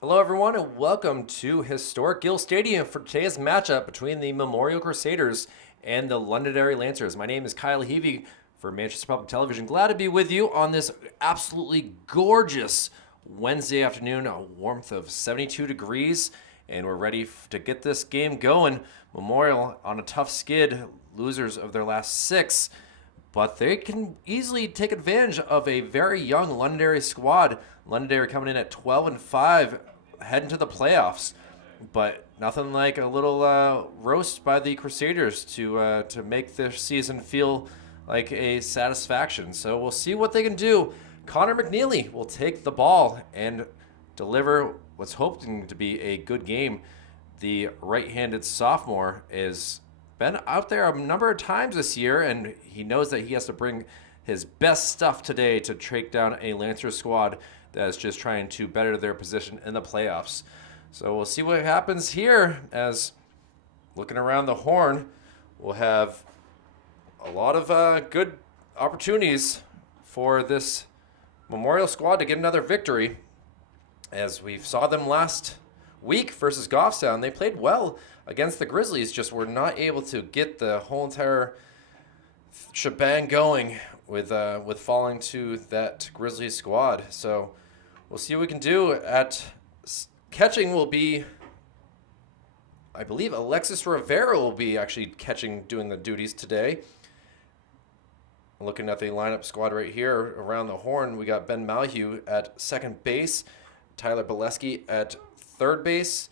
Hello, everyone, and welcome to Historic Gill Stadium for today's matchup between the Memorial Crusaders and the Londonderry Lancers. My name is Kyle Heavey for Manchester Public Television. Glad to be with you on this absolutely gorgeous Wednesday afternoon, a warmth of 72 degrees, and we're ready to get this game going. Memorial on a tough skid, losers of their last six, but they can easily take advantage of a very young Londonderry squad. Londonderry coming in at 12-5, heading to the playoffs, but nothing like a little roast by the Crusaders to make their season feel like a satisfaction. So we'll see what they can do. Connor McNeely will take the ball and deliver what's hoping to be a good game. The right-handed sophomore is been out there a number of times this year, and he knows that he has to bring his best stuff today to take down a Lancer squad that is just trying to better their position in the playoffs. So we'll see what happens here. As looking around the horn, we'll have a lot of good opportunities for this Memorial squad to get another victory. As we saw them last week versus Goffstown, they played well against the Grizzlies, just were not able to get the whole entire shebang going with falling to that Grizzlies squad. So we'll see what we can do. At catching will be, I believe, Alexis Rivera will be actually doing the duties today. Looking at the lineup squad right here around the horn, we got Ben Malhue at second base, Tyler Bileski at third base.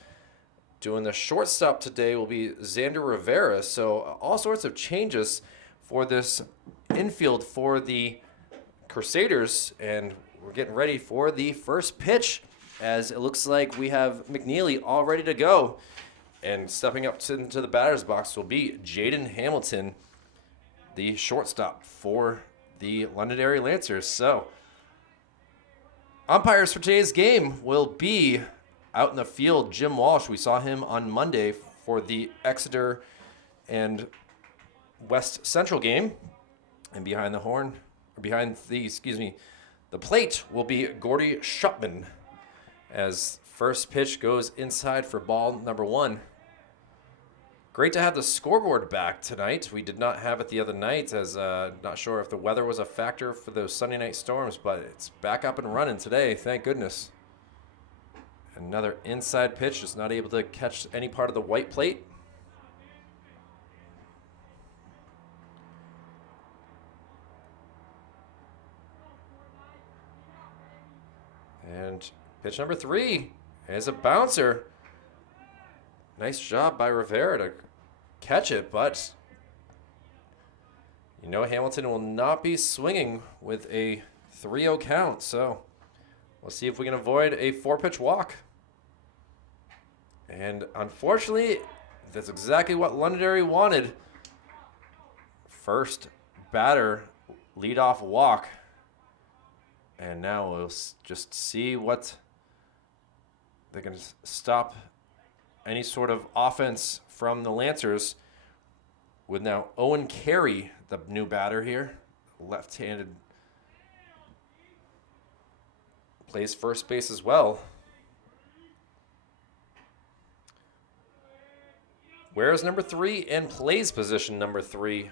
Doing the shortstop today will be Xander Rivera. So all sorts of changes for this infield for the Crusaders, and we're getting ready for the first pitch, as it looks like we have McNeely all ready to go. And stepping up into the batter's box will be Jaden Hamilton, the shortstop for the Londonderry Lancers. So umpires for today's game will be out in the field, Jim Walsh. We saw him on Monday for the Exeter and West Central game. And behind the plate will be Gordy Schupman, as first pitch goes inside for ball number one. Great to have the scoreboard back tonight. We did not have it the other night, as not sure if the weather was a factor for those Sunday night storms, but it's back up and running today, thank goodness. Another inside pitch, just not able to catch any part of the white plate. And pitch number three is a bouncer. Nice job by Rivera to catch it, but Hamilton will not be swinging with a 3-0 count, so we'll see if we can avoid a 4-pitch walk. And unfortunately, that's exactly what Londonderry wanted. First batter, leadoff walk. And now we'll just see what they can stop any sort of offense from the Lancers, with now Owen Carey, the new batter here, left-handed, plays first base as well. Wears number 3 and plays position number 3.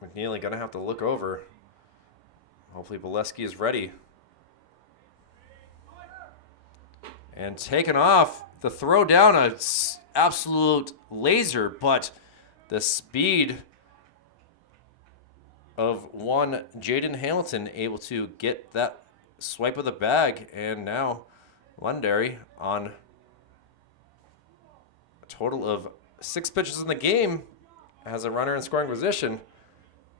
McNeely gonna have to look over. Hopefully Bileski is ready. And taken off. The throw down, an absolute laser, but the speed of one Jaden Hamilton able to get that swipe of the bag, and now Londonderry on a total of 6 pitches in the game has a runner in scoring position.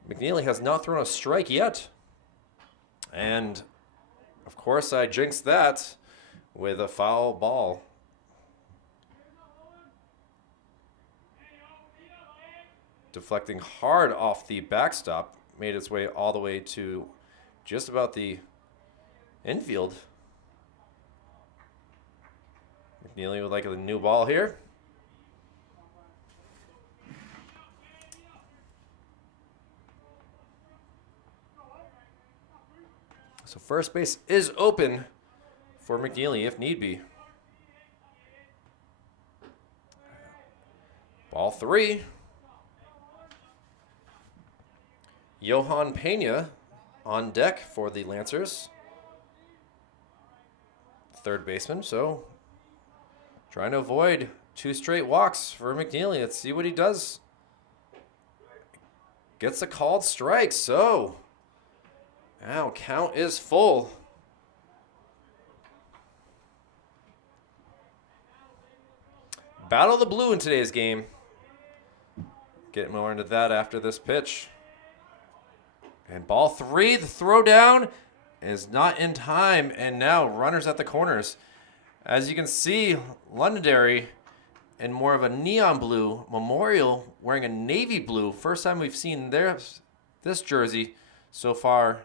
McNeely has not thrown a strike yet. And, of course, I jinxed that with a foul ball. Deflecting hard off the backstop, made its way all the way to just about the infield. McNeely would like a new ball here. So first base is open for McNeely if need be. Ball 3. Johan Pena on deck for the Lancers. Third baseman, so trying to avoid 2 straight walks for McNeely. Let's see what he does. Gets a called strike, so now count is full. Battle of the blue in today's game. Get more into that after this pitch. And ball 3, the throw down is not in time, and now runners at the corners. As you can see, Londonderry in more of a neon blue, Memorial wearing a navy blue. First time we've seen this jersey so far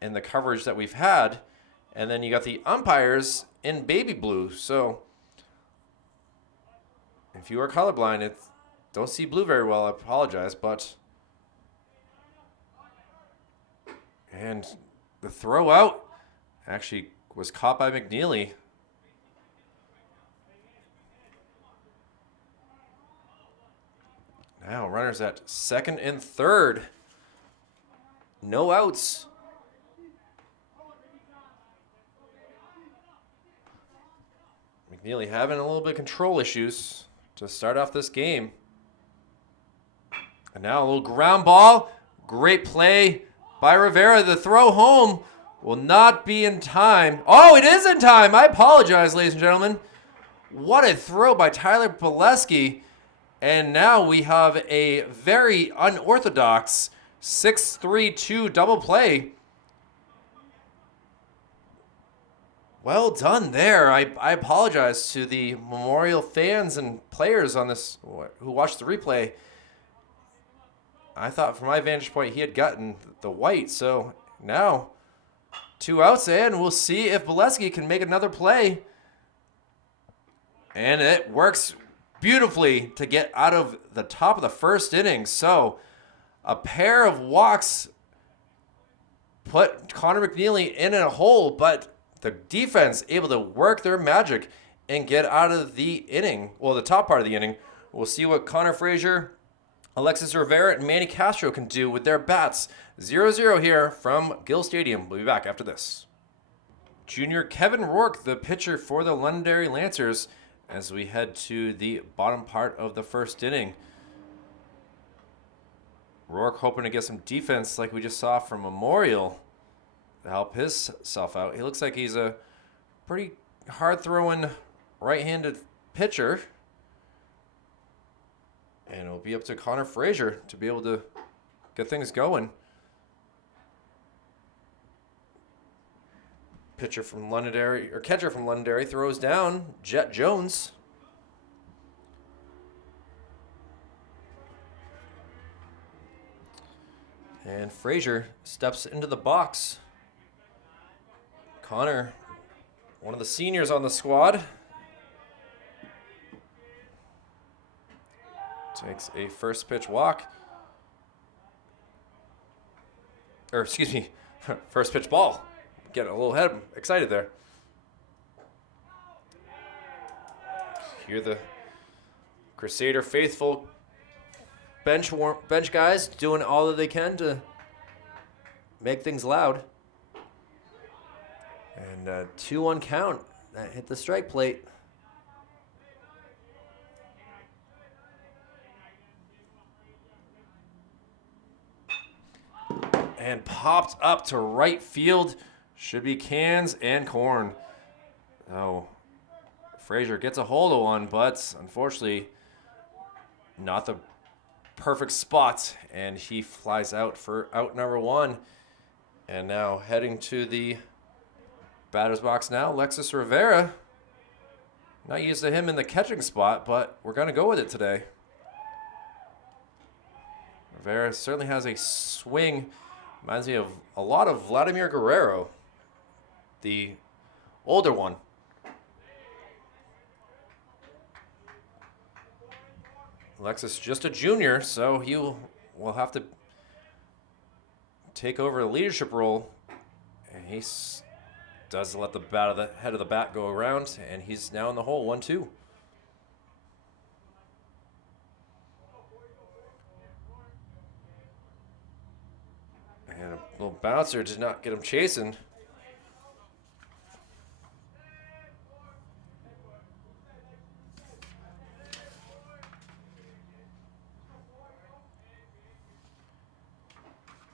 in the coverage that we've had. And then you got the umpires in baby blue. So if you are colorblind, don't see blue very well, I apologize, but and the throw out actually was caught by McNeely. Now runners at second and third. No outs. McNeely having a little bit of control issues to start off this game. And now a little ground ball. Great play by Rivera. The throw home will not be in time. Oh, it is in time. I apologize, ladies and gentlemen. What a throw by Tyler Pileski. And now we have a very unorthodox 6-3-2 double play. Well done there. I apologize to the Memorial fans and players on this who watched the replay. I thought from my vantage point he had gotten the white. So now 2 outs, and we'll see if Pileski can make another play. And it works beautifully to get out of the top of the first inning. So a pair of walks put Connor McNeely in a hole, but the defense able to work their magic and get out of the inning, well, the top part of the inning. We'll see what Connor Frazier, Alexis Rivera, and Manny Castro can do with their bats. 0-0 here from Gill Stadium. We'll be back after this. Junior Kevin Rourke, the pitcher for the Londonderry Lancers, as we head to the bottom part of the first inning. Rourke hoping to get some defense like we just saw from Memorial to help himself out. He looks like he's a pretty hard-throwing right-handed pitcher. And it'll be up to Connor Frazier to be able to get things going. Pitcher from Londonderry, or catcher from Londonderry, throws down Jet Jones. And Frazier steps into the box. Connor, one of the seniors on the squad, takes a first pitch walk. Or, excuse me, first pitch ball. Getting a little excited there. Hear the Crusader faithful bench guys doing all that they can to make things loud. And 2-1 count. That hit the strike plate. And popped up to right field. Should be cans and corn. Oh, Frazier gets a hold of one, but unfortunately not the perfect spot. And he flies out for out number 1. And now heading to the batter's box now, Alexis Rivera. Not used to him in the catching spot, but we're going to go with it today. Rivera certainly has a swing. Reminds me of a lot of Vladimir Guerrero, the older one. Alexis just a junior, so he will have to take over a leadership role Doesn't let the head of the bat go around, and he's now in the hole, 1-2. And a little bouncer did not get him chasing.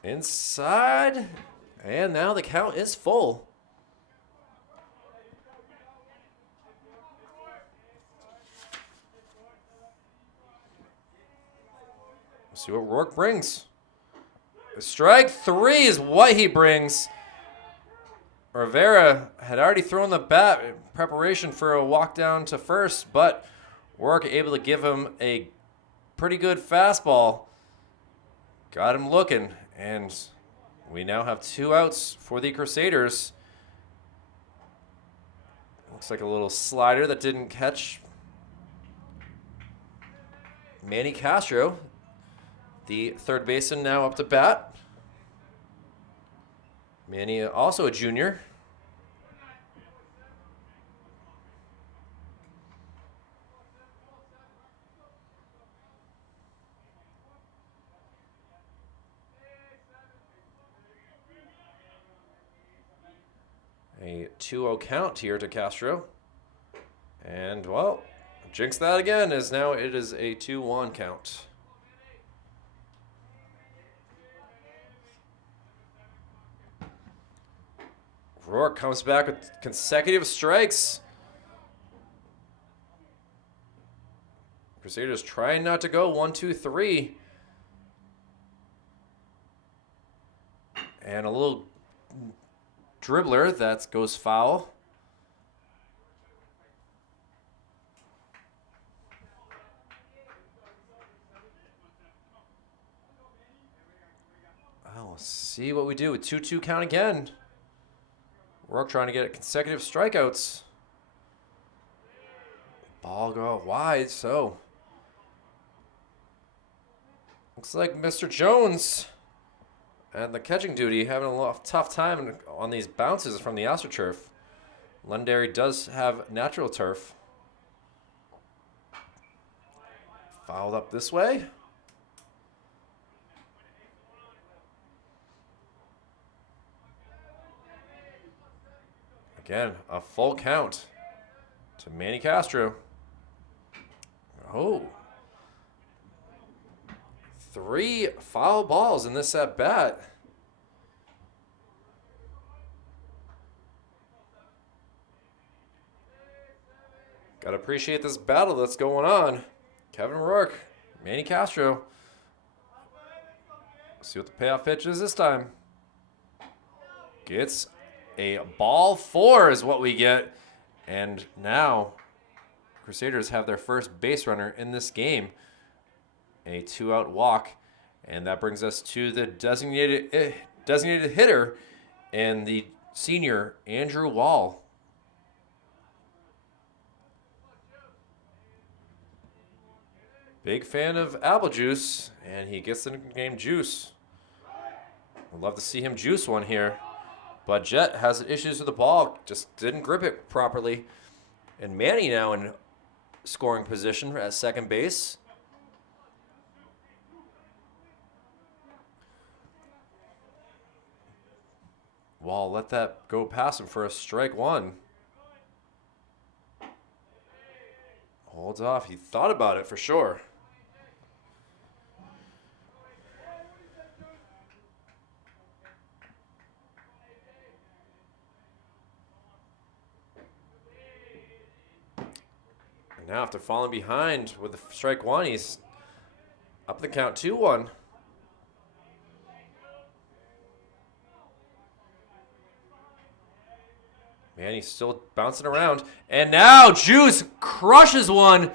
Inside, and now the count is full. Let's see what Rourke brings. Strike 3 is what he brings. Rivera had already thrown the bat in preparation for a walk down to first, but Rourke able to give him a pretty good fastball. Got him looking, and we now have 2 outs for the Crusaders. Looks like a little slider that didn't catch. Manny Castro, the third baseman, now up to bat. Manny, also a junior. A 2-0 count here to Castro. And, well, jinx that again, as now it is a 2-1 count. Rourke comes back with consecutive strikes. Crusaders trying not to go 1-2-3. And a little dribbler that goes foul. I'll see what we do with 2-2 count again. Rourke trying to get consecutive strikeouts. Ball go out wide, so looks like Mr. Jones and the catching duty having a tough time on these bounces from the AstroTurf. Londonderry does have natural turf. Fouled up this way. Again, a full count to Manny Castro. Oh. 3 foul balls in this at bat. Gotta appreciate this battle that's going on. Kevin Rourke, Manny Castro. See what the payoff pitch is this time. Gets a ball 4 is what we get. And now Crusaders have their first base runner in this game. A 2-out walk. And that brings us to the designated hitter and the senior Andrew Wall. Big fan of apple juice, and he gets the nickname Juice. I'd love to see him juice one here. But Jet has issues with the ball, just didn't grip it properly. And Manny now in scoring position at second base. Wall let that go past him for a strike 1. Holds off. He thought about it for sure. And now after falling behind with the strike 1, he's up the count 2-1. Man, he's still bouncing around. And now Juice crushes one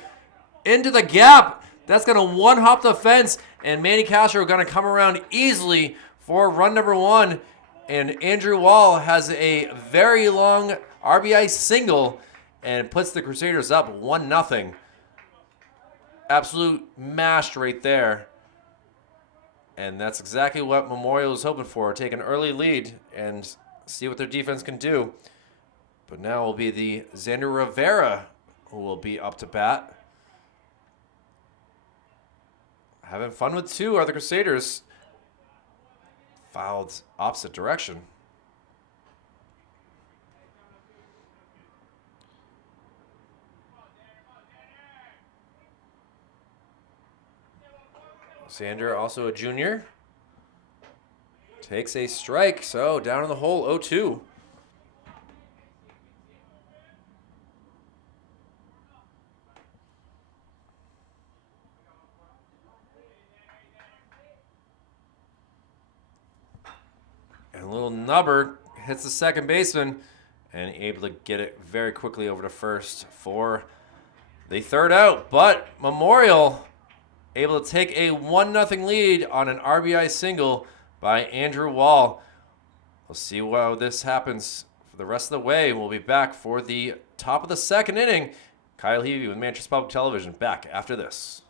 into the gap. That's going to one-hop the fence. And Manny Castro going to come around easily for run number 1. And Andrew Wall has a very long RBI single and puts the Crusaders up 1-0. Absolute mashed right there. And that's exactly what Memorial was hoping for. Take an early lead and see what their defense can do. But now will be the Xander Rivera who will be up to bat. Having fun with two are the Crusaders. Fouled opposite direction. Xander, also a junior, takes a strike. So down in the hole, 0-2. And a little nubber hits the second baseman and able to get it very quickly over to first for the third out. But Memorial able to take a 1-0 lead on an RBI single by Andrew Wall. We'll see how this happens for the rest of the way. We'll be back for the top of the second inning. Kyle Heavey with Manchester Public Television back after this.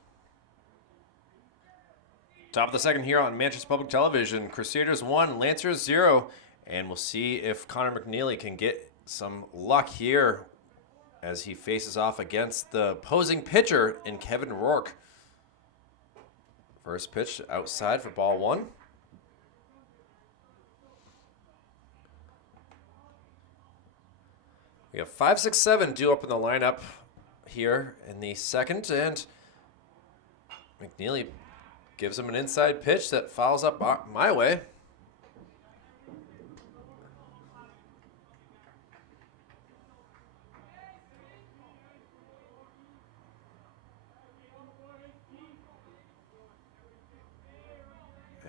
Top of the second here on Manchester Public Television. Crusaders 1, Lancers 0. And we'll see if Connor McNeely can get some luck here as he faces off against the opposing pitcher in Kevin Rourke. First pitch outside for ball 1. We have 5, 6, 7 due up in the lineup here in the second, and McNeely gives him an inside pitch that fouls up my way.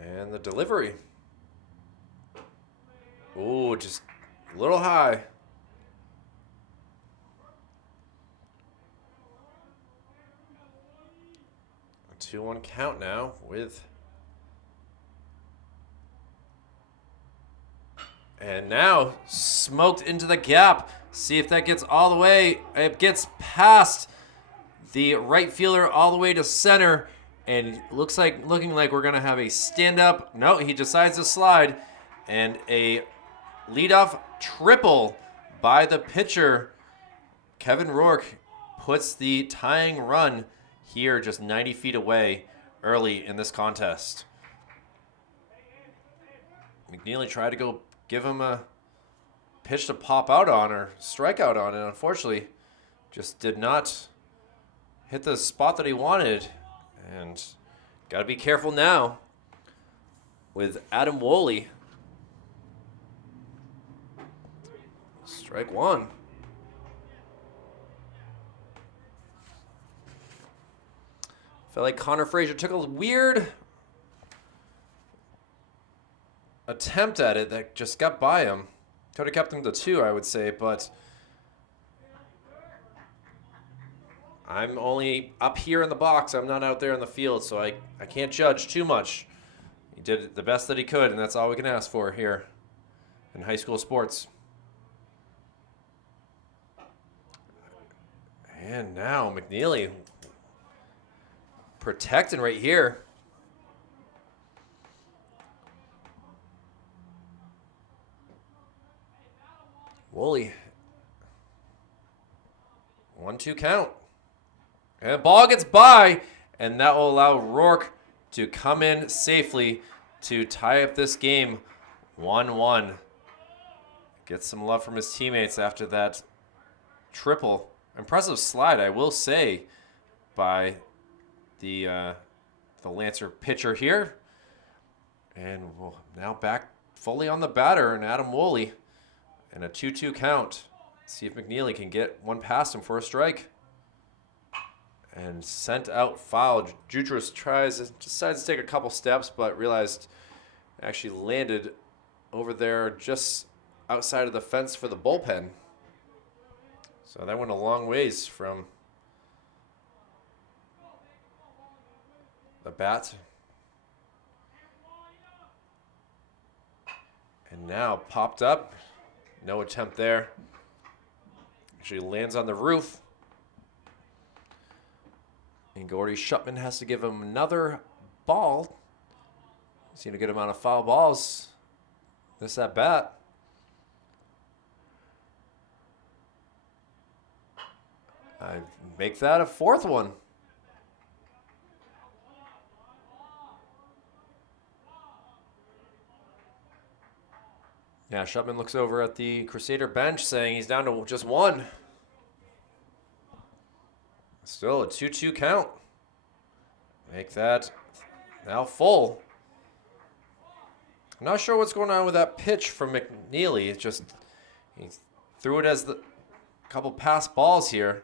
And the delivery. Ooh, just a little high. A 2-1 count now with. And now smoked into the gap. See if that gets all the way. It gets past the right fielder all the way to center. And looking like we're going to have a stand-up. No, he decides to slide. And a leadoff triple by the pitcher. Kevin Rourke puts the tying run here just 90 feet away early in this contest. McNeely tried to go give him a pitch to pop out on or strike out on, and unfortunately just did not hit the spot that he wanted. And got to be careful now with Adam Woolley. Strike 1. Felt like Connor Frazier took a weird attempt at it that just got by him. Could have kept him to 2, I would say, but I'm only up here in the box. I'm not out there in the field, so I can't judge too much. He did the best that he could, and that's all we can ask for here in high school sports. And now McNeely protecting right here. Woolley. 1-2 count. And the ball gets by, and that will allow Rourke to come in safely to tie up this game 1-1. Get some love from his teammates after that triple. Impressive slide, I will say, by the Lancer pitcher here. And we'll now back fully on the batter, and Adam Woolley, and a 2-2 count. See if McNeely can get one past him for a strike. And sent out foul. Jutras decides to take a couple steps, but realized actually landed over there just outside of the fence for the bullpen. So that went a long ways from the bat. And now popped up. No attempt there. Actually lands on the roof. And Gordy Shutman has to give him another ball. Seen a good amount of foul balls this at bat. I make that a fourth one. Yeah, Shutman looks over at the Crusader bench saying he's down to just one. Still a 2-2 count. Make that now full. I'm not sure what's going on with that pitch from McNeely. It's just he threw it as the couple pass balls here.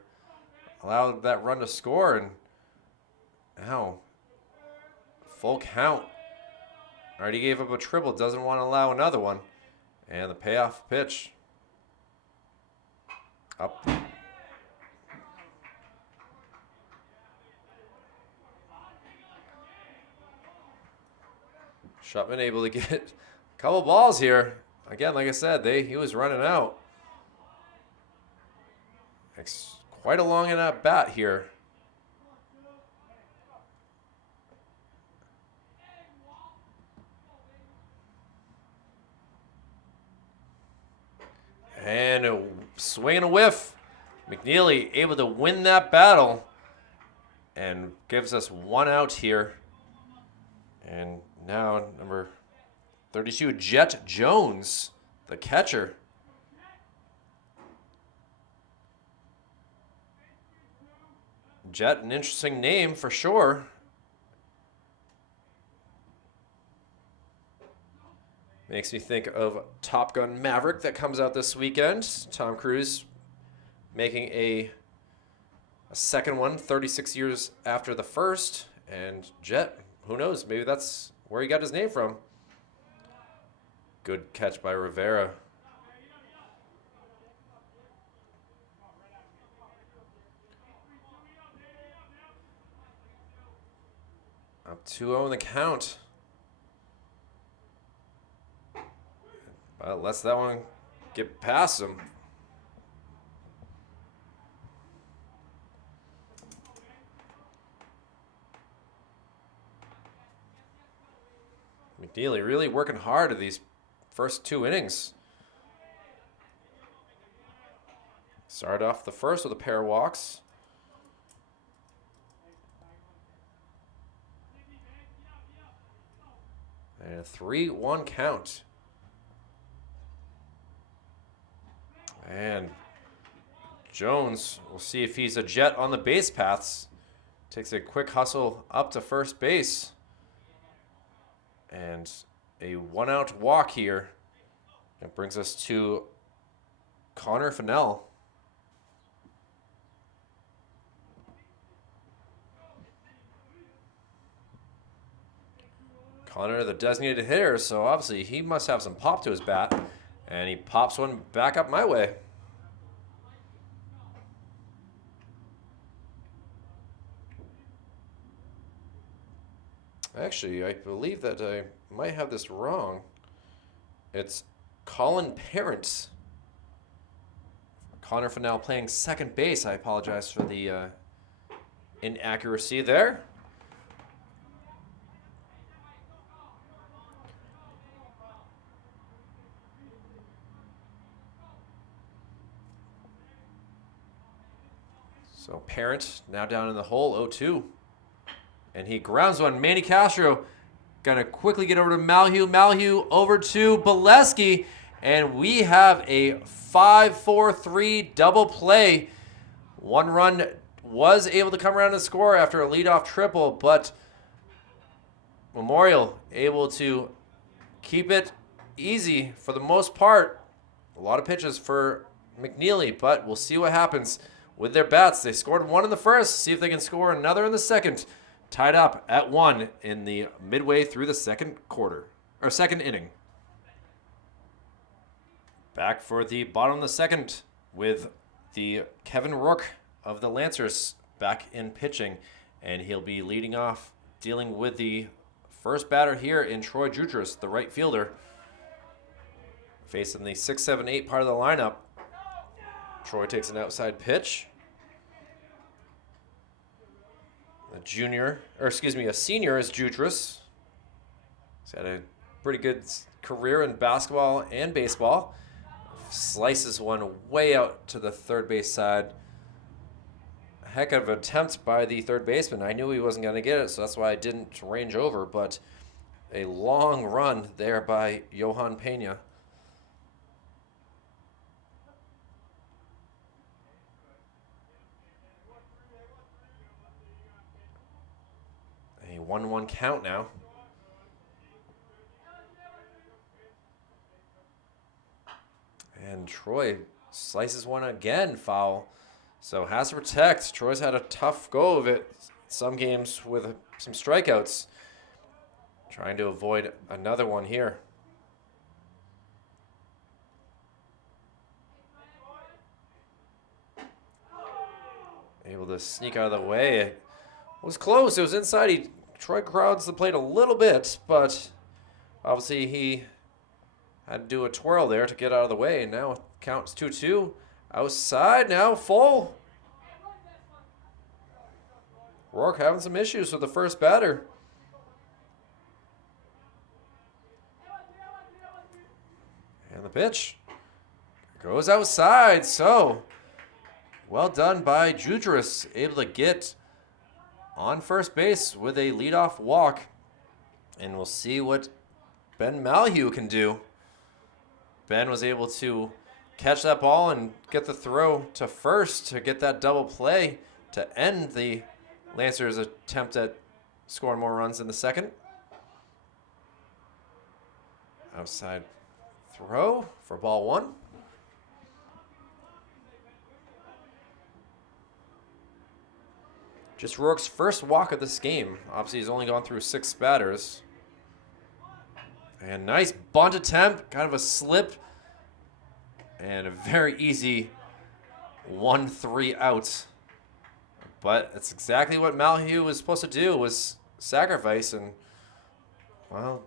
Allowed that run to score, and now full count. Already gave up a triple, doesn't want to allow another one. And the payoff pitch. Up. Shutman able to get a couple balls here. Again, like I said, he was running out. Quite a long in at bat here. And a swing and a whiff. McNeely able to win that battle and gives us one out here. And now number 32, Jet Jones, the catcher. Jet, an interesting name for sure. Makes me think of Top Gun Maverick that comes out this weekend. Tom Cruise making a second one 36 years after the first. And Jet, who knows, maybe that's where he got his name from. Good catch by Rivera. Up 2-0 in the count. But lets that one get past him. McNeely really working hard at these first two innings. Started off the first with a pair of walks. And a 3-1 count. And Jones, we'll see if he's a Jet on the base paths. Takes a quick hustle up to first base. And a one-out walk here. It brings us to Connor Fennell. Connor, the designated hitter, so obviously he must have some pop to his bat. And he pops one back up my way. Actually, I believe that I might have this wrong. It's Colin Parent. Connor Fennell playing second base. I apologize for the inaccuracy there. So Parent now down in the hole, 0-2. And he grounds one. Manny Castro gonna quickly get over to Malhue. Malhue over to Bolesky. And we have a 5-4-3 double play. One run was able to come around and score after a leadoff triple, but Memorial able to keep it easy for the most part. A lot of pitches for McNeely, but we'll see what happens with their bats. They scored one in the first. See if they can score another in the second. Tied up at 1 in the midway through the second inning. Back for the bottom of the second with the Kevin Rourke of the Lancers back in pitching. And he'll be leading off, dealing with the first batter here in Troy Jutras, the right fielder. Facing the 6, 7, 8 part of the lineup. Troy takes an outside pitch. A senior is Jutras. He's had a pretty good career in basketball and baseball. Slices one way out to the third base side. heck of an attempt by the third baseman. I knew he wasn't going to get it, so that's why I didn't range over, but a long run there by Johan Pena. A 1-1 count now. And Troy slices one again, foul. So has to protect. Troy's had a tough go of it some games with some strikeouts. Trying to avoid another one here. Able to sneak out of the way. It was close. It was inside. Troy crowds the plate a little bit, but obviously he had to do a twirl there to get out of the way. And now it counts 2-2. Outside now, full. Rourke having some issues with the first batter. And the pitch goes outside. So, well done by Jutras, able to get on first base with a leadoff walk. And we'll see what Ben Malhue can do. Ben was able to catch that ball and get the throw to first to get that double play to end the Lancers' attempt at scoring more runs in the second. Outside throw for ball one. Just Rourke's first walk of this game. Obviously, he's only gone through 6 batters. And nice bunt attempt, kind of a slip. And a very easy 1-3 out. But it's exactly what Malhue was supposed to do, was sacrifice. And, well,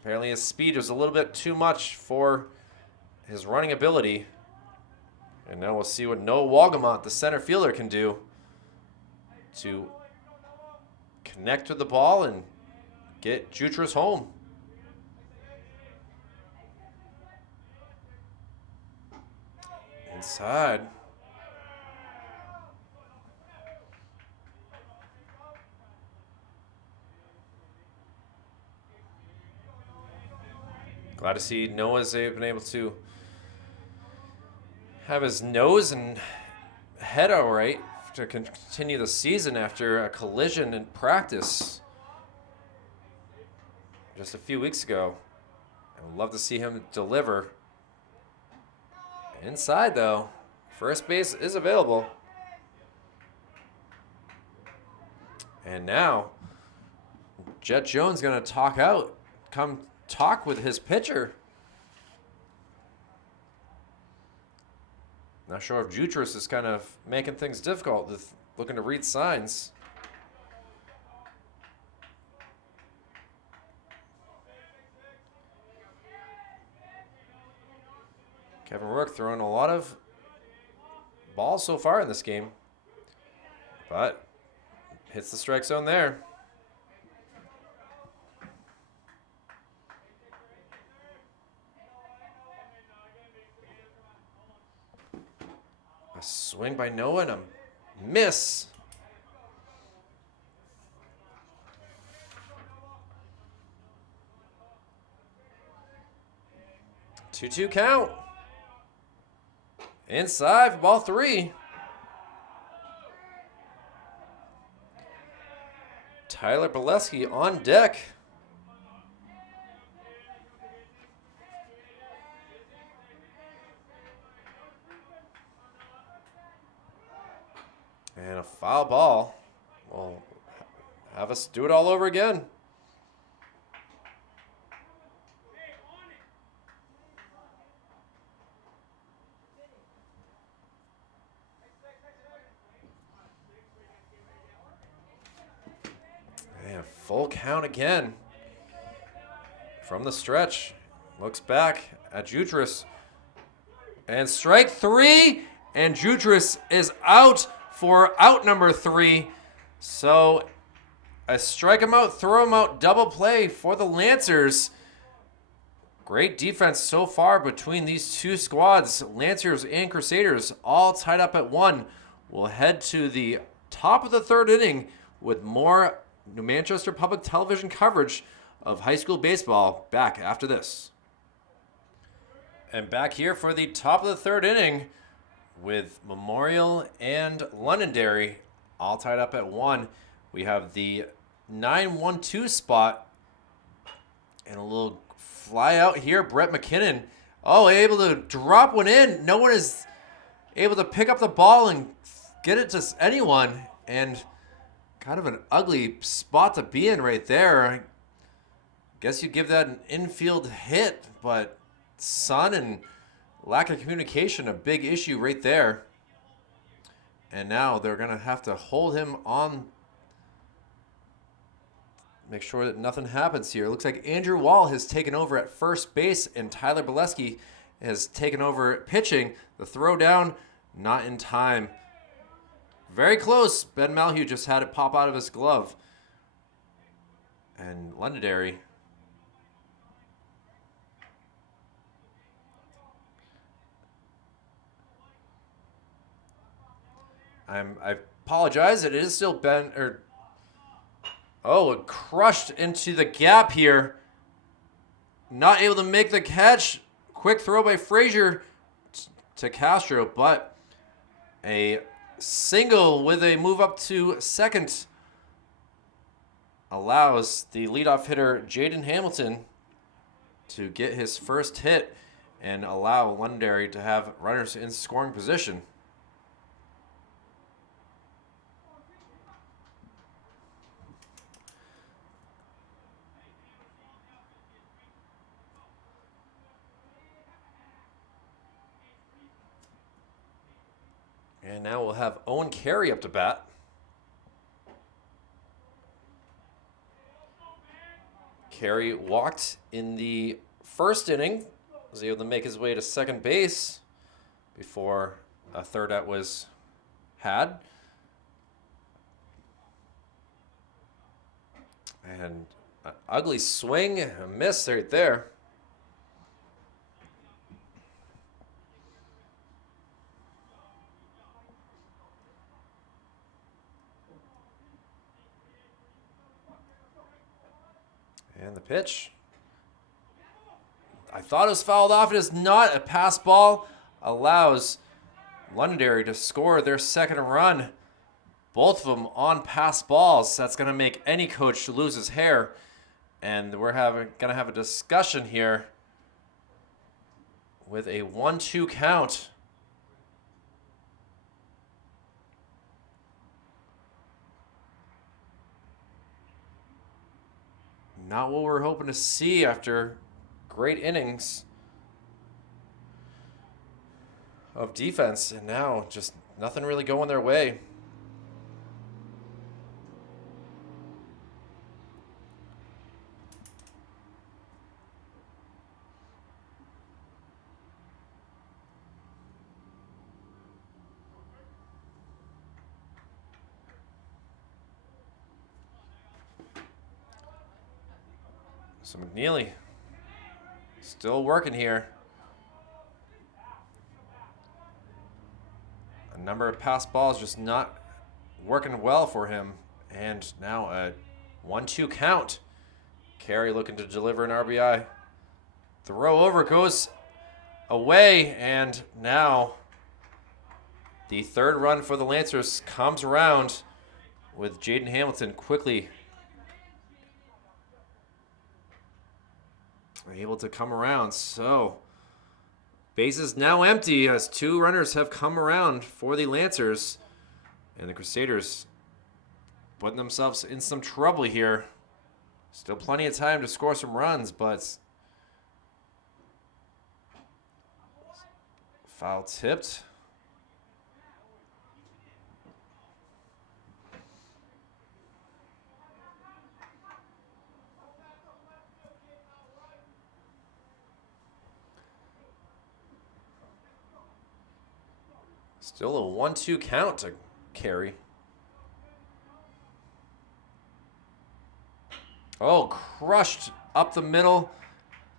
apparently his speed was a little bit too much for his running ability. And now we'll see what Noah Walgamont, the center fielder, can do to connect with the ball and get Jutras home. Inside. Glad to see Noah's been able to have his nose and head all right to continue the season after a collision in practice just a few weeks ago. I'd love to see him deliver. Inside, though. First base is available. And now, Jet Jones going to come talk with his pitcher. Not sure if Jutras is kind of making things difficult, with looking to read signs. Kevin Rourke throwing a lot of balls so far in this game, but hits the strike zone there. A swing by Noah and a miss. Two count. Inside for ball 3. Tyler Bolesky on deck. And a foul ball. We'll have us do it all over again. And full count again. From the stretch. Looks back at Jutras. And strike 3. And Jutras is out for out number 3. So a strike him out, throw him out, double play for the Lancers. Great defense so far between these two squads. Lancers and Crusaders all tied up at 1. We'll head to the top of the third inning with more New Manchester Public Television coverage of high school baseball back after this. And back here for the top of the third inning with Memorial and Londonderry all tied up at 1. We have the 9-1-2 spot and a little fly out here. Brett McKinnon, able to drop one in. No one is able to pick up the ball and get it to anyone. And kind of an ugly spot to be in right there. I guess you give that an infield hit, but sun and lack of communication, a big issue right there. And now they're going to have to hold him on, make sure that nothing happens here. It looks like Andrew Wall has taken over at first base, and Tyler Bileski has taken over pitching. The throw down, not in time. Very close. Ben Malhue just had it pop out of his glove. And Londonderry I apologize. It is still Ben. It crushed into the gap here. Not able to make the catch. Quick throw by Frazier to Castro, but a single with a move up to second allows the leadoff hitter Jaden Hamilton to get his first hit and allow Londonderry to have runners in scoring position. And now we'll have Owen Carey up to bat. Carey walked in the first inning, was able to make his way to second base before a third out was had. And an ugly swing, a miss right there. And the pitch. I thought it was fouled off. It is not. A pass ball allows Londonderry to score their second run. Both of them on pass balls. That's going to make any coach lose his hair. And we're going to have a discussion here with a 1-2 count. Not what we're hoping to see after great innings of defense, and now just nothing really going their way. So McNeely still working here. A number of pass balls just not working well for him. And now a 1-2 count. Carey looking to deliver an RBI. Throw over goes away, and now the third run for the Lancers comes around with Jaden Hamilton quickly able to come around. So bases now empty as two runners have come around for the Lancers, and the Crusaders putting themselves in some trouble here. Still plenty of time to score some runs, but foul tipped. Still a 1-2 count to Carey. Oh, crushed up the middle.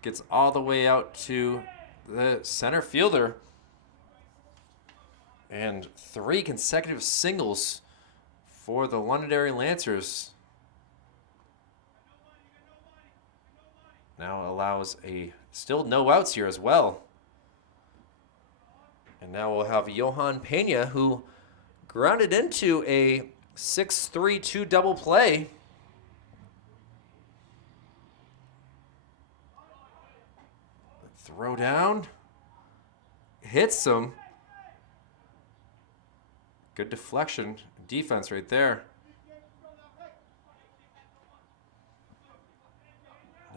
Gets all the way out to the center fielder. And 3 consecutive singles for the Londonderry Lancers. Now allows a still no outs here as well. And now we'll have Johan Pena, who grounded into a 6-3-2 double play. Throw down. Hits him. Good deflection. Defense right there.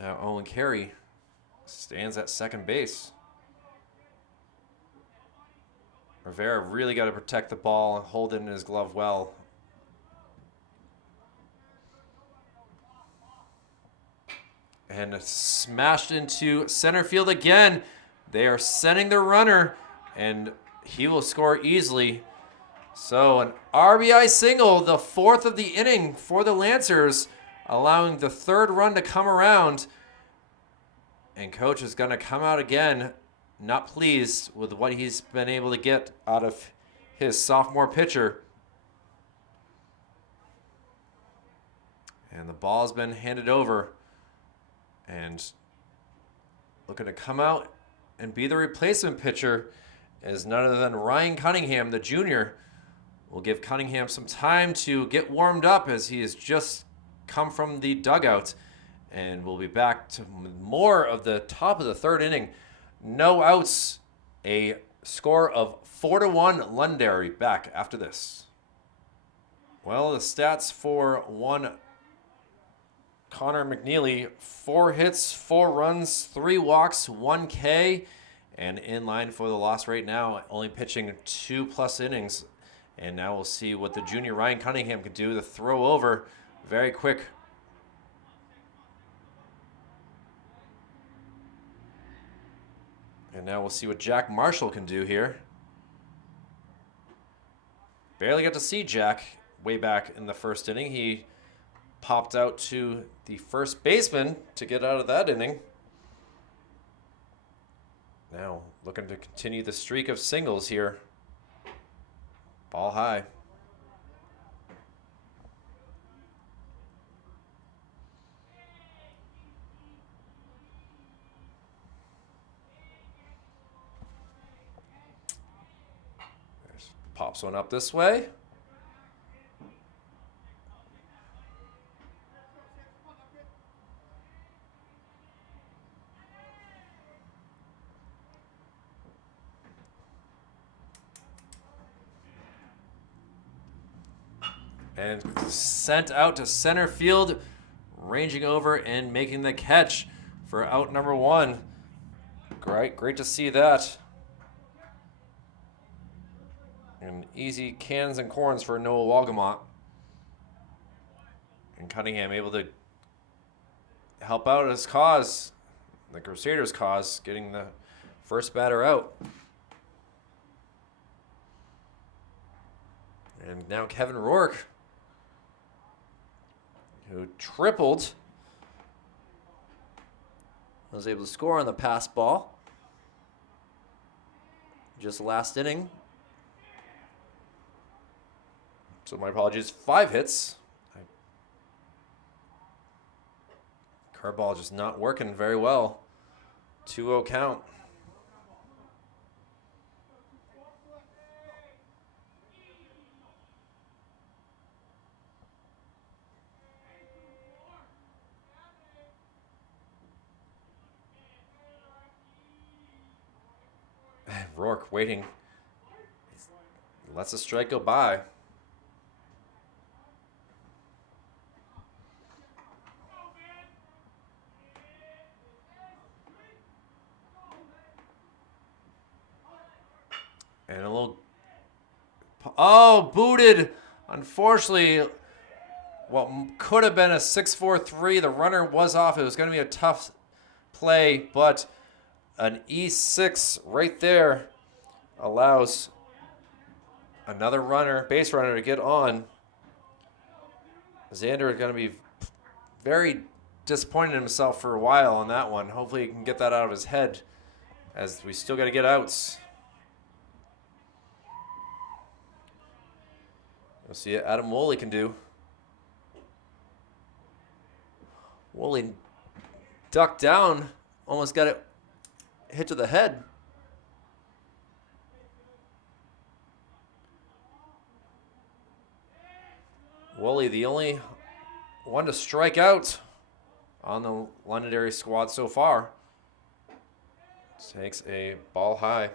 Now Owen Carey stands at second base. Rivera really got to protect the ball and hold it in his glove well. And smashed into center field again. They are sending their runner, and he will score easily. So an RBI single, the 4th of the inning for the Lancers, allowing the 3rd run to come around. And coach is going to come out again, not pleased with what he's been able to get out of his sophomore pitcher. And the ball's been handed over. And looking to come out and be the replacement pitcher is none other than Ryan Cunningham, the junior. We'll give Cunningham some time to get warmed up as he has just come from the dugout. And we'll be back to more of the top of the 3rd inning. No outs, a score of 4-1 Londonderry. Back after this. Well, the stats for one Connor McNeely: 4 hits, 4 runs, 3 walks, 1 K, and in line for the loss right now, only pitching 2+ innings. And now we'll see what the junior Ryan Cunningham can do. The throw over, very quick. And now we'll see what Jack Marshall can do here. Barely got to see Jack way back in the 1st inning. He popped out to the first baseman to get out of that inning. Now looking to continue the streak of singles here. Ball high. Pops one up this way. And sent out to center field, ranging over and making the catch for out number 1. Great to see that. And easy cans and corns for Noah Walgamont. And Cunningham able to help out his cause, the Crusaders' cause, getting the first batter out. And now Kevin Rourke, who tripled, was able to score on the pass ball. Just last inning. So my apologies, 5 hits. Curveball just not working very well. 2-0 count. Rourke waiting. Lets the strike go by. And a little... Oh, booted. Unfortunately, what could have been a 6-4-3. The runner was off. It was going to be a tough play, but an E6 right there allows another runner, base runner, to get on. Xander is going to be very disappointed in himself for a while on that one. Hopefully he can get that out of his head, as we still got to get outs. We'll see what Adam Woolley can do. Woolley ducked down, almost got it hit to the head. Woolley, the only one to strike out on the Londonderry squad so far. Takes a ball high.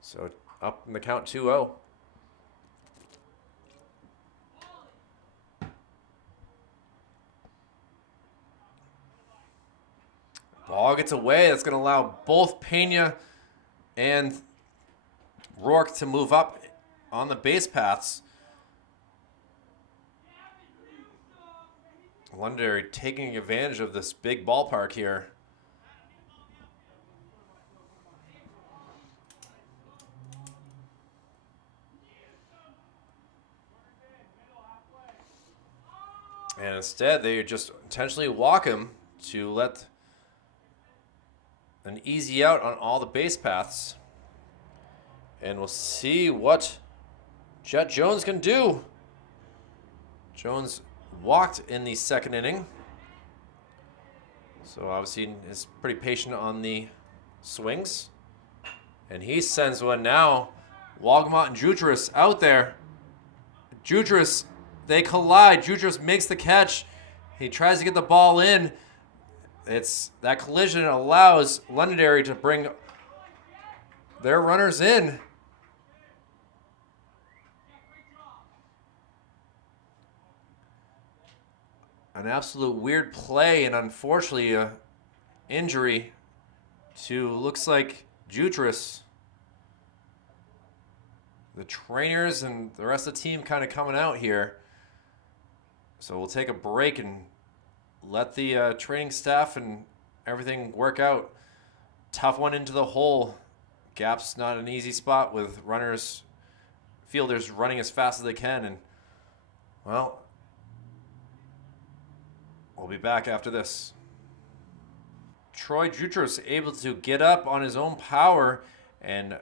So up in the count 2-0. Ball gets away. That's going to allow both Pena and Rourke to move up on the base paths. Londonderry taking advantage of this big ballpark here. And instead, they just intentionally walk him to let an easy out on all the base paths. And we'll see what Jet Jones can do. Jones walked in the second inning. So obviously is pretty patient on the swings. And he sends one now. Walgamot and Jutras out there. Jutras, they collide. Jutras makes the catch. He tries to get the ball in. It's that collision allows Londonderry to bring their runners in. An absolute weird play, and unfortunately a injury to, looks like, Jutras. The trainers and the rest of the team kind of coming out here. So we'll take a break and let the training staff and everything work out. Tough one into the hole. Gap's not an easy spot with runners, fielders running as fast as they can. And, well, we'll be back after this. Troy Jutras able to get up on his own power and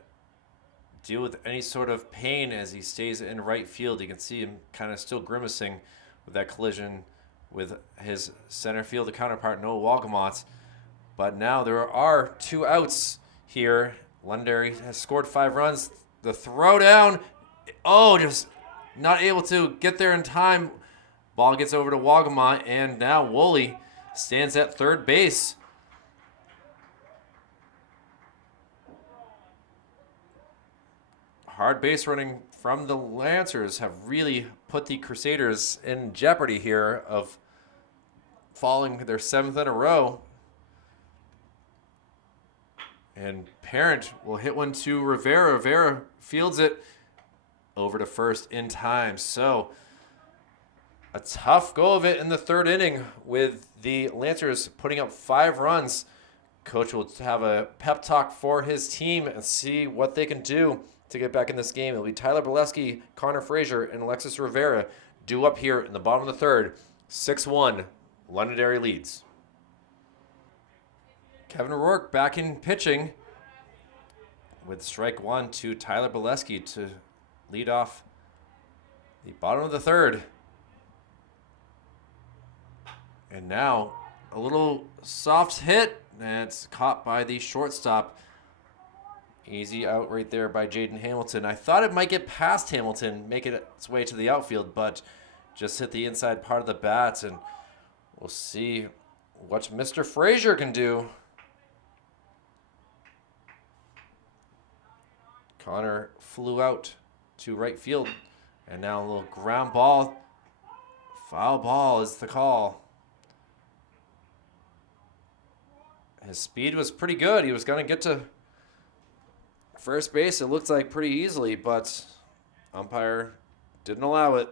deal with any sort of pain as he stays in right field. You can see him kind of still grimacing with that collision with his center field counterpart, Noah Walgamot. But now there are 2 outs here. Londonderry has scored 5 runs. The throw down, just not able to get there in time. Ball gets over to Walgamot, and now Woolley stands at third base. Hard base running from the Lancers have really put the Crusaders in jeopardy here of falling their 7th in a row. And Parent will hit one to Rivera. Rivera fields it over to first in time. So a tough go of it in the 3rd inning with the Lancers putting up 5 runs. Coach will have a pep talk for his team and see what they can do to get back in this game. It'll be Tyler Bolesky, Connor Frazier, and Alexis Rivera due up here in the bottom of the 3rd. 6-1, Londonderry leads. Kevin Rourke back in pitching with strike 1 to Tyler Bolesky to lead off the bottom of the 3rd. And now a little soft hit, and it's caught by the shortstop. Easy out right there by Jaden Hamilton. I thought it might get past Hamilton, make it its way to the outfield, but just hit the inside part of the bat, and we'll see what Mr. Frazier can do. Connor flew out to right field, and now a little ground ball. Foul ball is the call. His speed was pretty good. He was going to get to first base, it looked like, pretty easily, but umpire didn't allow it.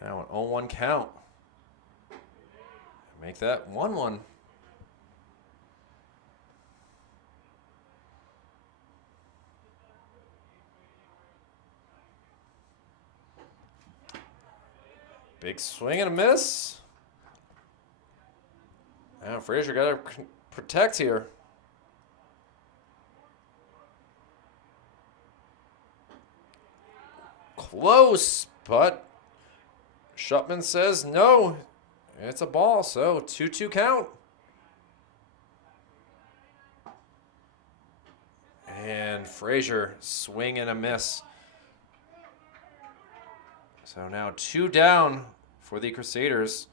Now an 0-1 count. Make that 1-1. Big swing and a miss. Now Frazier got to protect here. Close, but Shupman says no. It's a ball, so 2-2 count. And Frazier, swing and a miss. So now 2 down for the Crusaders.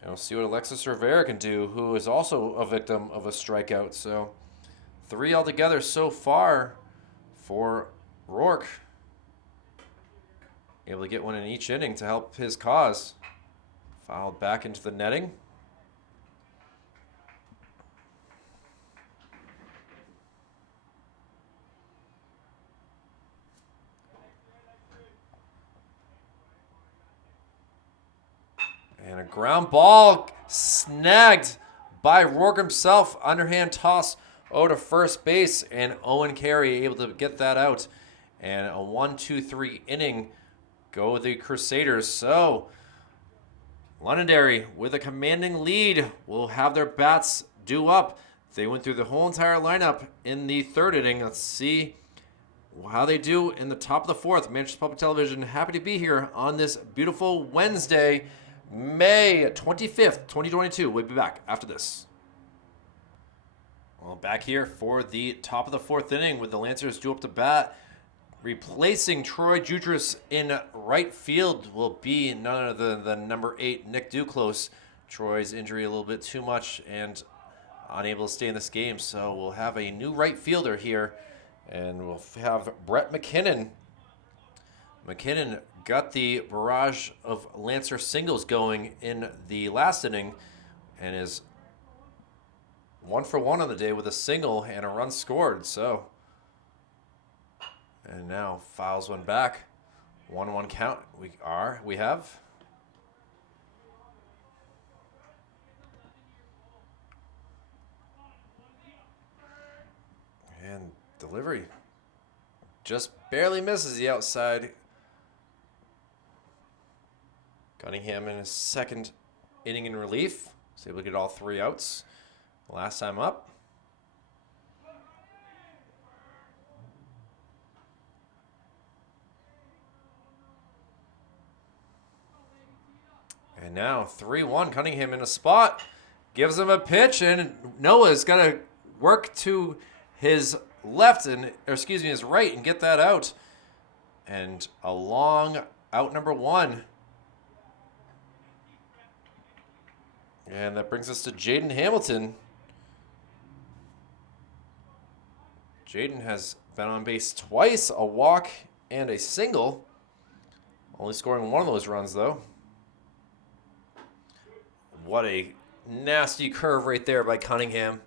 And we'll see what Alexis Rivera can do, who is also a victim of a strikeout. So 3 altogether so far for Rourke. Able to get one in each inning to help his cause. Fouled back into the netting. And a ground ball snagged by Rourke himself. Underhand toss over to first base, and Owen Carey able to get that out. And a 1-2-3 inning go the Crusaders. So Londonderry with a commanding lead will have their bats due up. They went through the whole entire lineup in the 3rd inning. Let's see how they do in the top of the 4th. Manchester Public Television, happy to be here on this beautiful Wednesday, May 25th, 2022. We'll be back after this. Well, back here for the top of the 4th inning with the Lancers due up to bat. Replacing Troy Jutras in right field will be none other than number 8, Nick Duclos. Troy's injury a little bit too much and unable to stay in this game, so we'll have a new right fielder here, and we'll have Brett McKinnon. McKinnon got the barrage of Lancer singles going in the last inning and is 1 for 1 on the day with a single and a run scored, so... And now fouls one back. 1-1 count. We have. And delivery just barely misses the outside. Cunningham in his 2nd inning in relief. Was able to get all 3 outs last time up. And now 3-1, Cunningham in a spot, gives him a pitch, and Noah's got to work to his left, his right, and get that out. And a long out number 1. And that brings us to Jaden Hamilton. Jaden has been on base twice, a walk and a single. Only scoring 1 of those runs, though. What a nasty curve right there by Cunningham.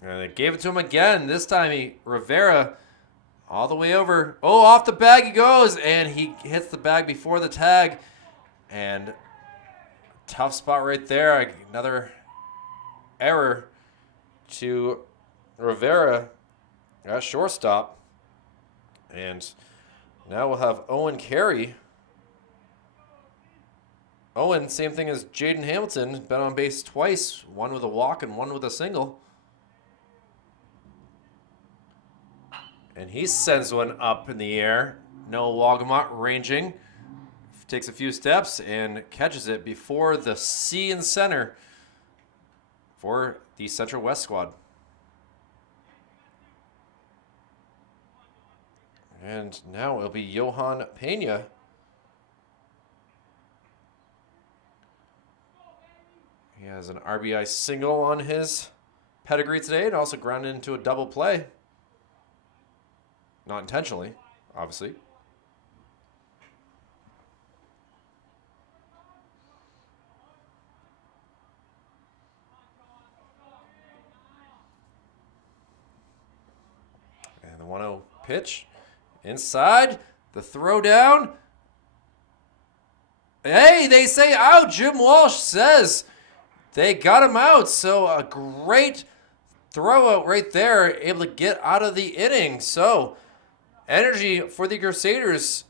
And they gave it to him again. This time Rivera all the way over. Oh, off the bag he goes. And he hits the bag before the tag. And tough spot right there. Another error to Rivera at shortstop. And now we'll have Owen Carey. Owen, same thing as Jaden Hamilton, been on base twice, 1 with a walk and 1 with a single. And he sends one up in the air. Noah Wagamot ranging. Takes a few steps and catches it before the C in center for the Central West squad. And now it'll be Johan Pena. He has an RBI single on his pedigree today and also grounded into a double play. Not intentionally, obviously. And the 1-0 pitch. Inside, the throw down. Hey, they say out. Jim Walsh says they got him out. So a great throw out right there, able to get out of the inning. So energy for the Crusaders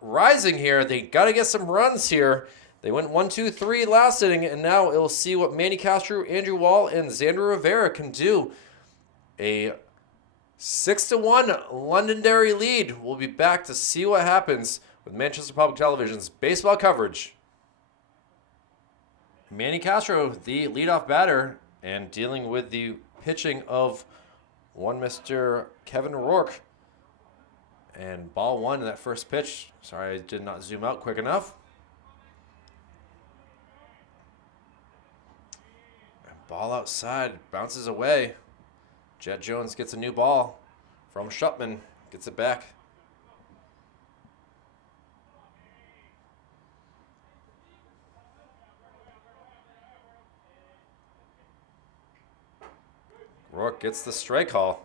rising here. They got to get some runs here. They went 1-2-3 last inning, and now it'll see what Manny Castro, Andrew Wall, and Xander Rivera can do. A 6-1 Londonderry lead. We'll be back to see what happens with Manchester Public Television's baseball coverage. Manny Castro, the leadoff batter, and dealing with the pitching of one Mr. Kevin Rourke. And ball one in that first pitch. Sorry, I did not zoom out quick enough. Ball outside, bounces away. Jet Jones gets a new ball from Shupman, gets it back. Rourke gets the strike call.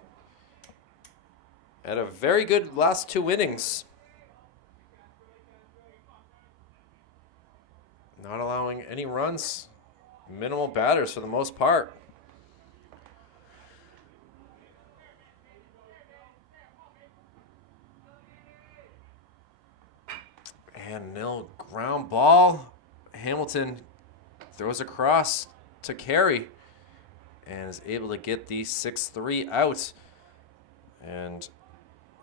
Had a very good last 2 innings. Not allowing any runs. Minimal batters for the most part. And nil ground ball. Hamilton throws across to Carey and is able to get the 6-3 out. And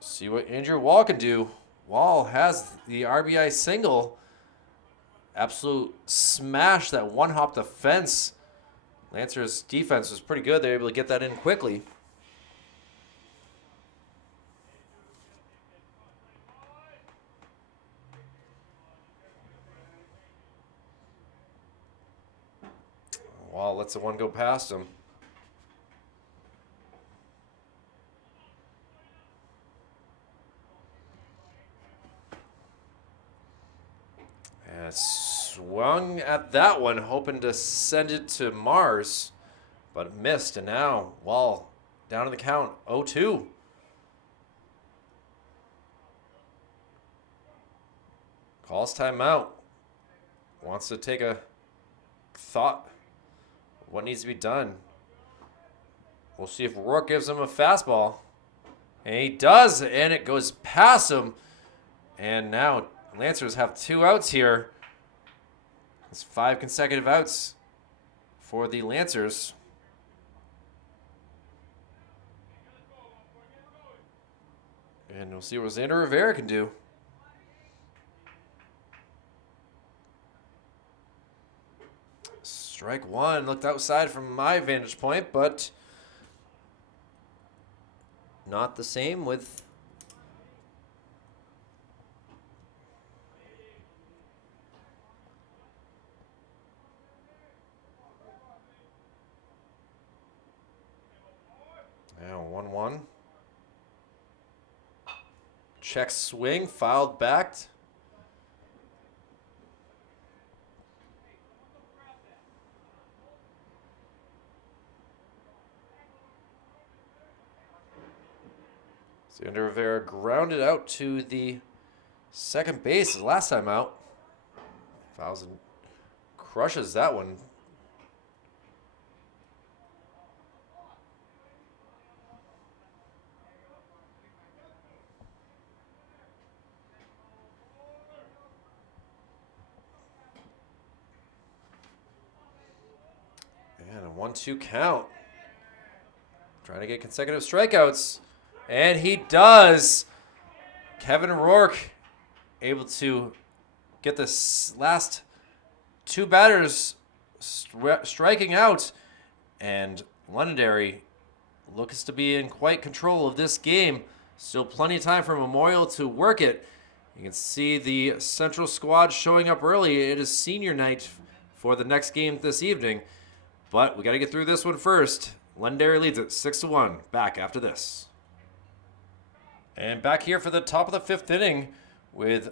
see what Andrew Wall can do. Wall has the RBI single. Absolute smash that one hop the fence. Lancers' defense was pretty good. They were able to get that in quickly. Wall lets the one go past him. Swung at that one, hoping to send it to Mars, but missed. And now Wall down in the count, 0-2. Calls timeout. Wants to take a thought. What needs to be done? We'll see if Rourke gives him a fastball. And he does, and it goes past him. And now Lancers have 2 outs here. It's 5 consecutive outs for the Lancers. And we'll see what Xander Rivera can do. Strike one. Looked outside from my vantage point, but not the same with now 1-1. Check swing, fouled back. Xander Rivera grounded out to the second base his last time out. Fouls and crushes that one. And a 1-2 count. Trying to get consecutive strikeouts. And he does. Kevin Rourke able to get the last 2 batters striking out. And Londonderry looks to be in quite control of this game. Still plenty of time for Memorial to work it. You can see the Central squad showing up early. It is senior night for the next game this evening. But we got to get through this one first. Londonderry leads it 6-1. Back after this. And back here for the top of the 5th inning with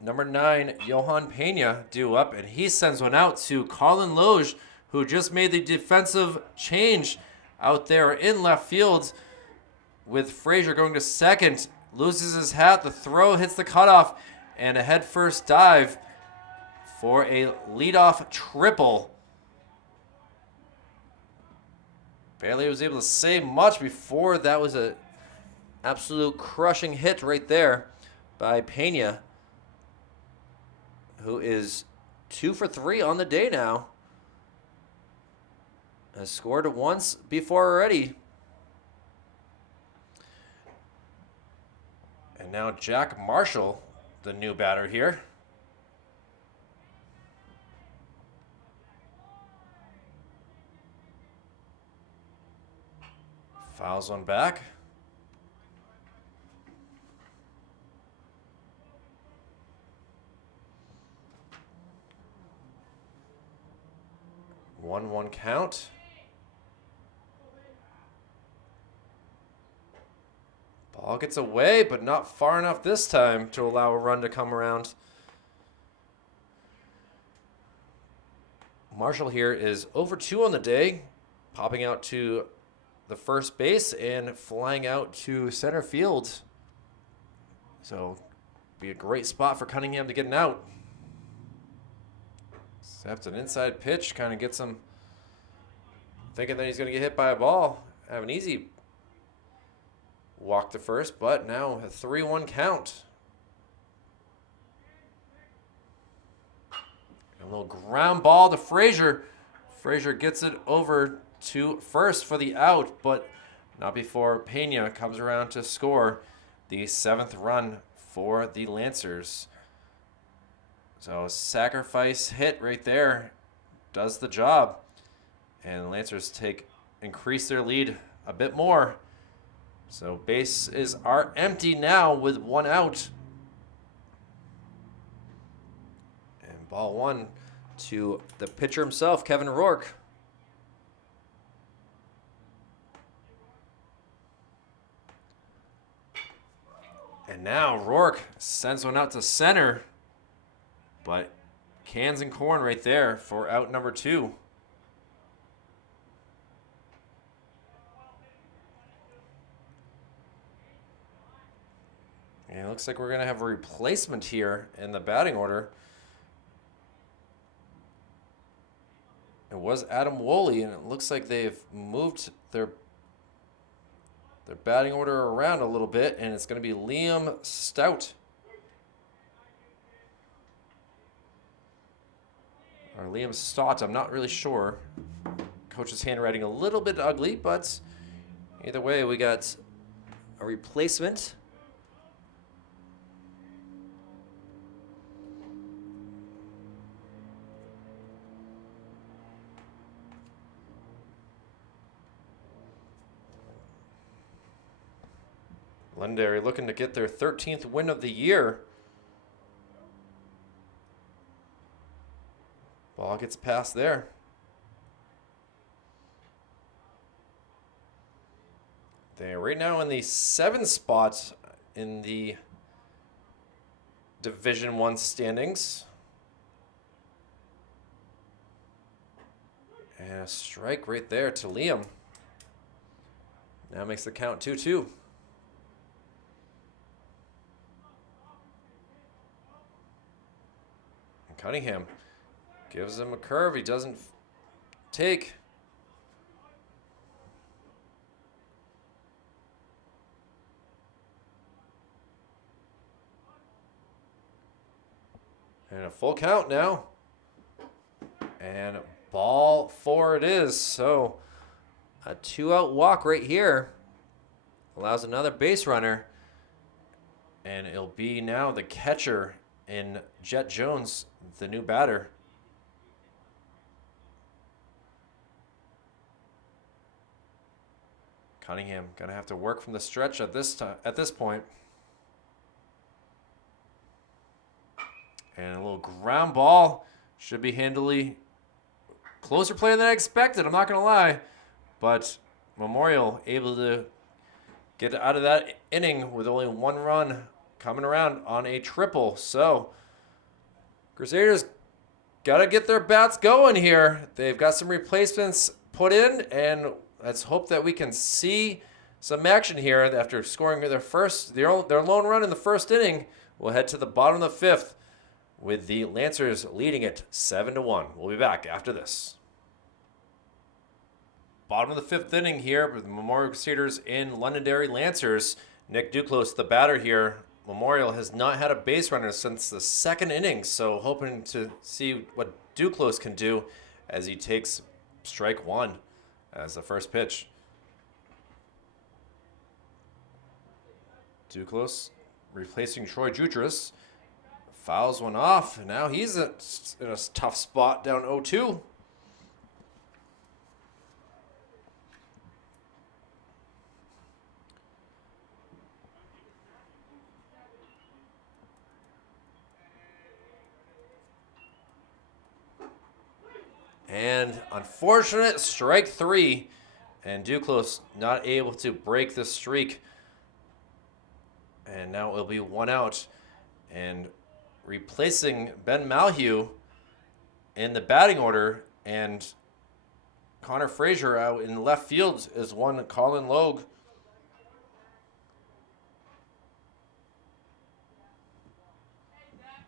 number 9, Johan Pena due up. And he sends one out to Colin Loge, who just made the defensive change out there in left field with Frazier going to second. Loses his hat. The throw hits the cutoff. And a head-first dive for a leadoff triple. Barely was able to say much before that was a absolute crushing hit right there by Pena, who is 2 for 3 on the day now. Has scored once before already. And now Jack Marshall, the new batter here. Fouls one back. One count. Ball gets away, but not far enough this time to allow a run to come around. Marshall here is over 2 on the day, popping out to the first base and flying out to center field. So, be a great spot for Cunningham to get an out. Except an inside pitch kind of gets him thinking that he's going to get hit by a ball. Have an easy walk to first, but now a 3-1 count. A little ground ball to Frazier. Frazier gets it over to first for the out, but not before Pena comes around to score the 7th run for the Lancers. So a sacrifice hit right there does the job. And the Lancers increase their lead a bit more. So bases are empty now with 1 out. And ball 1 to the pitcher himself, Kevin Rourke. And now Rourke sends one out to center. But cans and corn right there for out number 2. And it looks like we're going to have a replacement here in the batting order. It was Adam Woolley, and it looks like they've moved their batting order around a little bit, and it's going to be Liam Stout. Or Liam Stott, I'm not really sure. Coach's handwriting a little bit ugly, but either way, we got a replacement. Londonderry looking to get their 13th win of the year. Ball gets past there. They're right now in the 7th spot in the Division I standings. And a strike right there to Liam. Now makes the count 2-2. And Cunningham gives him a curve. He doesn't take. And a full count now. And ball 4 it is. So a 2-out walk right here allows another base runner. And it'll be now the catcher in Jet Jones, the new batter. Cunningham gonna have to work from the stretch at this point. And a little ground ball should be handily closer play than I expected. I'm not gonna lie, but Memorial able to get out of that inning with only 1 run coming around on a triple. So Crusaders gotta get their bats going here. They've got some replacements put in, and let's hope that we can see some action here after scoring their lone run in the first inning. We'll head to the bottom of the 5th with the Lancers leading it 7-1. We'll be back after this. Bottom of the fifth inning here with the Memorial Crusaders and Londonderry Lancers. Nick Duclos, the batter here. Memorial has not had a base runner since the second inning, so hoping to see what Duclos can do as he takes strike one as the first pitch. Duclos replacing Troy Jutras. Fouls one off, and now he's in a tough spot down 0-2. And unfortunate strike three, and Duclos not able to break the streak. And now it'll be one out. And replacing Ben Malhue in the batting order, and Connor Frazier out in left field is one Colin Logue.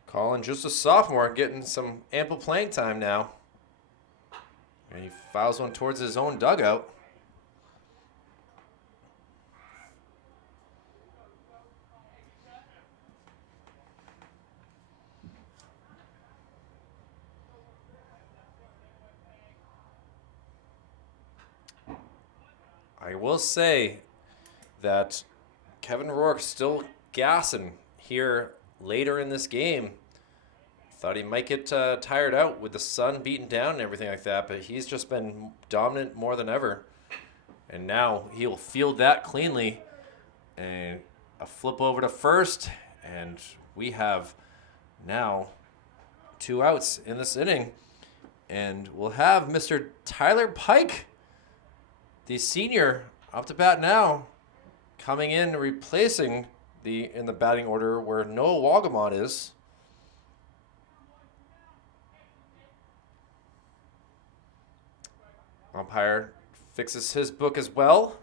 Colin, just a sophomore, getting some ample playing time now. And he fouls one towards his own dugout. I will say that Kevin Rourke still gassing here later in this game. Thought he might get tired out with the sun beaten down and everything like that, but he's just been dominant more than ever. And now he'll field that cleanly. And a flip over to first, and we have now 2 outs in this inning. And we'll have Mr. Tyler Pike, the senior, up to bat now, coming in replacing in the batting order where Noah Wagamon is. Umpire fixes his book as well.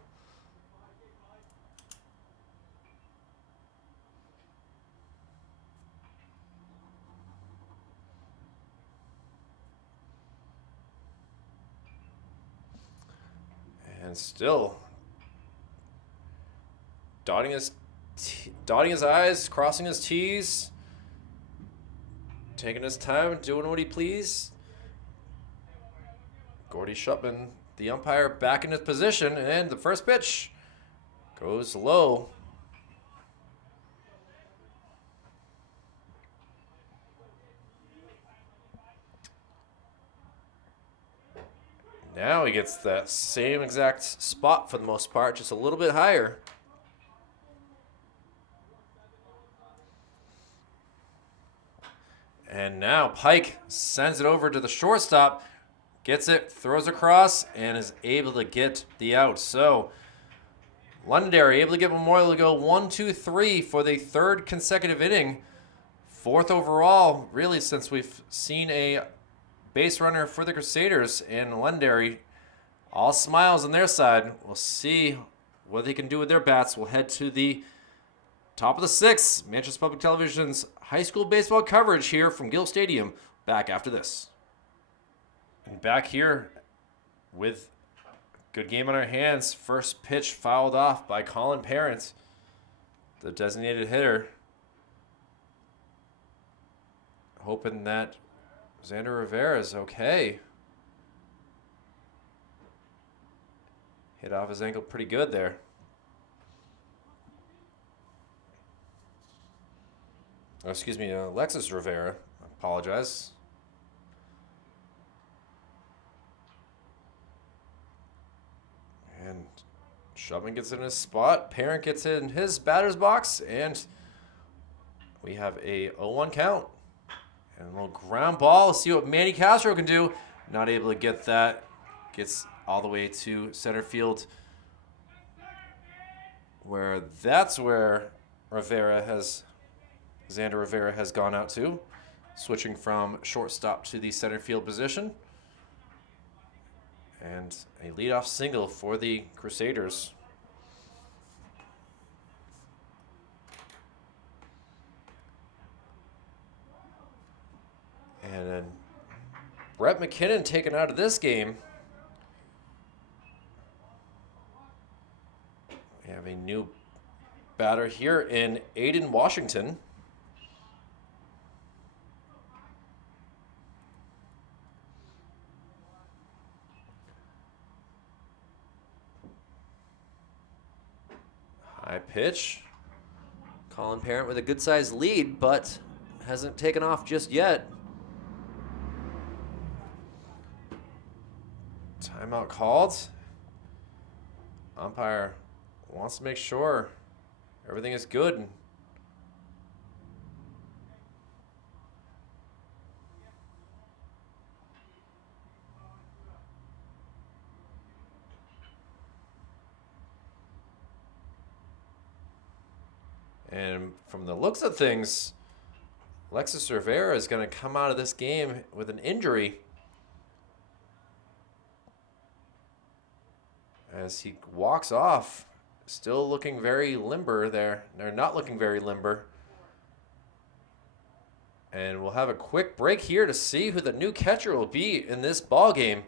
And still dotting his I's, crossing his T's, taking his time, doing what he please. Gordy Shupman, the umpire, back in his position, and the first pitch goes low. Now he gets that same exact spot for the most part, just a little bit higher. And now Pike sends it over to the shortstop, gets it, throws across, and is able to get the out. So Londonderry able to get Memorial to go 1-2-3 for the third consecutive inning. 4th overall, really, since we've seen a base runner for the Crusaders. And Londonderry, all smiles on their side. We'll see what they can do with their bats. We'll head to the top of the 6th. Manchester Public Television's high school baseball coverage here from Gill Stadium. Back after this. And back here with a good game on our hands. First pitch fouled off by Colin Parent, the designated hitter. Hoping that Xander Rivera is okay. Hit off his ankle pretty good there. Oh, excuse me, Alexis Rivera. I apologize. And Shubman gets in his spot. Parent gets in his batter's box. And we have a 0-1 count. And a little ground ball. Let's see what Manny Castro can do. Not able to get that. Gets all the way to center field. That's where Xander Rivera has gone out to. Switching from shortstop to the center field position. And a leadoff single for the Crusaders. And then Brett McKinnon taken out of this game new batter here in Aiden Washington. High pitch. Colin Parent with a good-sized lead, but hasn't taken off just yet. Timeout called. Umpire wants to make sure everything is good. And from the looks of things, Alexis Rivera is going to come out of this game with an injury as he walks off. Still looking very limber there. They're not looking very limber. And we'll have a quick break here to see who the new catcher will be in this ball game.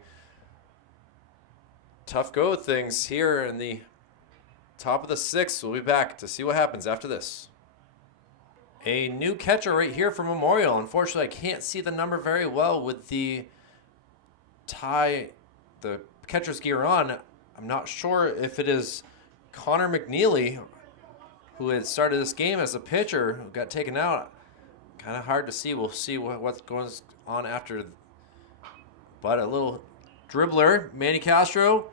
Tough go with things here in the top of the sixth. We'll be back to see what happens after this. A new catcher right here for Memorial. Unfortunately, I can't see the number very well with the catcher's gear on. I'm not sure if it is Connor McNeely, who had started this game as a pitcher, who got taken out. Kind of hard to see. We'll see what's going on after. But a little dribbler, Manny Castro,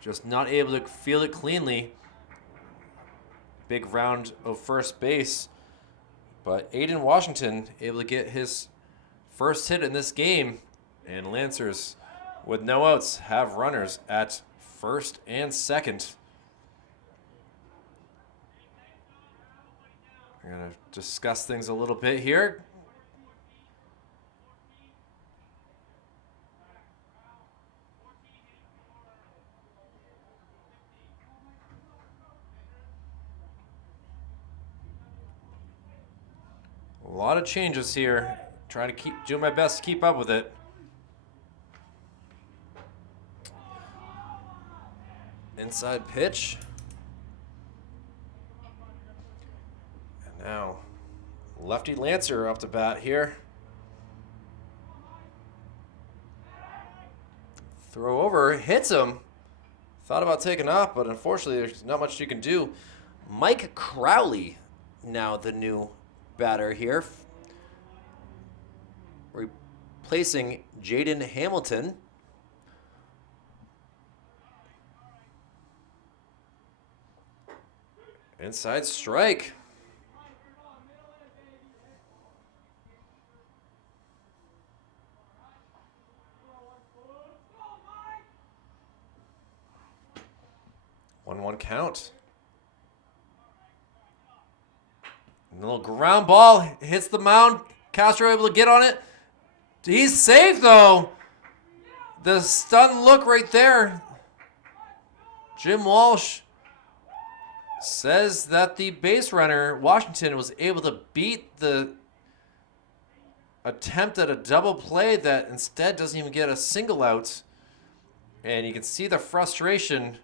just not able to field it cleanly. Big round of first base. But Aiden Washington able to get his first hit in this game. And Lancers, with no outs, have runners at first and second. We're going to discuss things a little bit here. A lot of changes here. Trying to do my best to keep up with it. Inside pitch. And now lefty Lancer up to bat here. Throw over, hits him. Thought about taking off, but unfortunately there's not much you can do. Mike Crowley, now the new batter here, replacing Jaden Hamilton. Inside strike. One count. And a little ground ball hits the mound. Castro able to get on it. He's safe though. The stunned look right there. Jim Walsh says that the base runner, Washington, was able to beat the attempt at a double play that instead doesn't even get a single out. And you can see the frustration.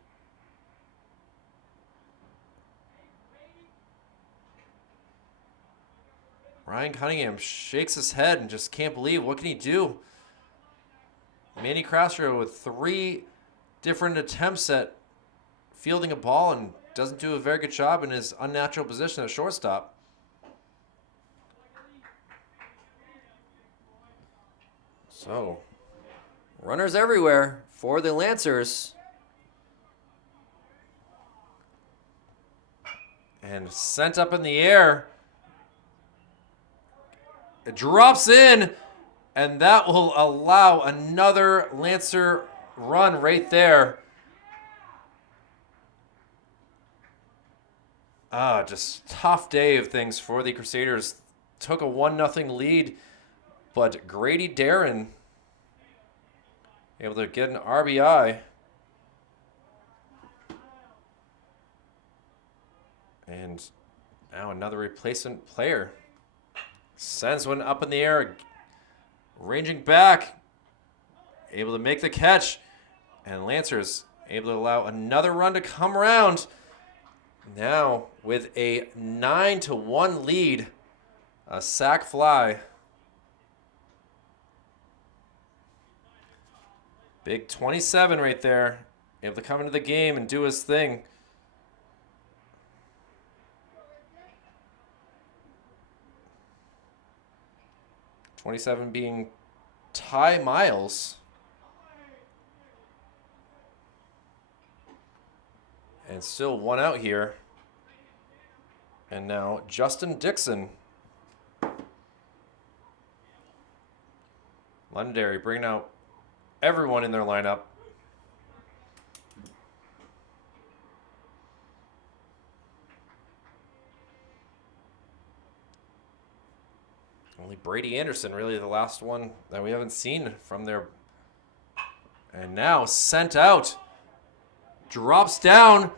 Ryan Cunningham shakes his head and just can't believe, what can he do? Manny Castro with 3 different attempts at fielding a ball and doesn't do a very good job in his unnatural position at shortstop. So, runners everywhere for the Lancers. And sent up in the air. It drops in, and that will allow another Lancer run right there. Just tough day of things for the Crusaders. Took a 1-0 lead, but Grady Darren able to get an RBI. And now another replacement player. Sends one up in the air, ranging back, able to make the catch, and Lancers able to allow another run to come around. Now with a 9-1 lead, a sack fly. Big 27 right there. Able to come into the game and do his thing. '27 being Ty Miles. And still one out here. And now Justin Dixon. Londonderry bringing out everyone in their lineup. Only Brady Anderson, really the last one that we haven't seen from there. And now sent out. Drops down.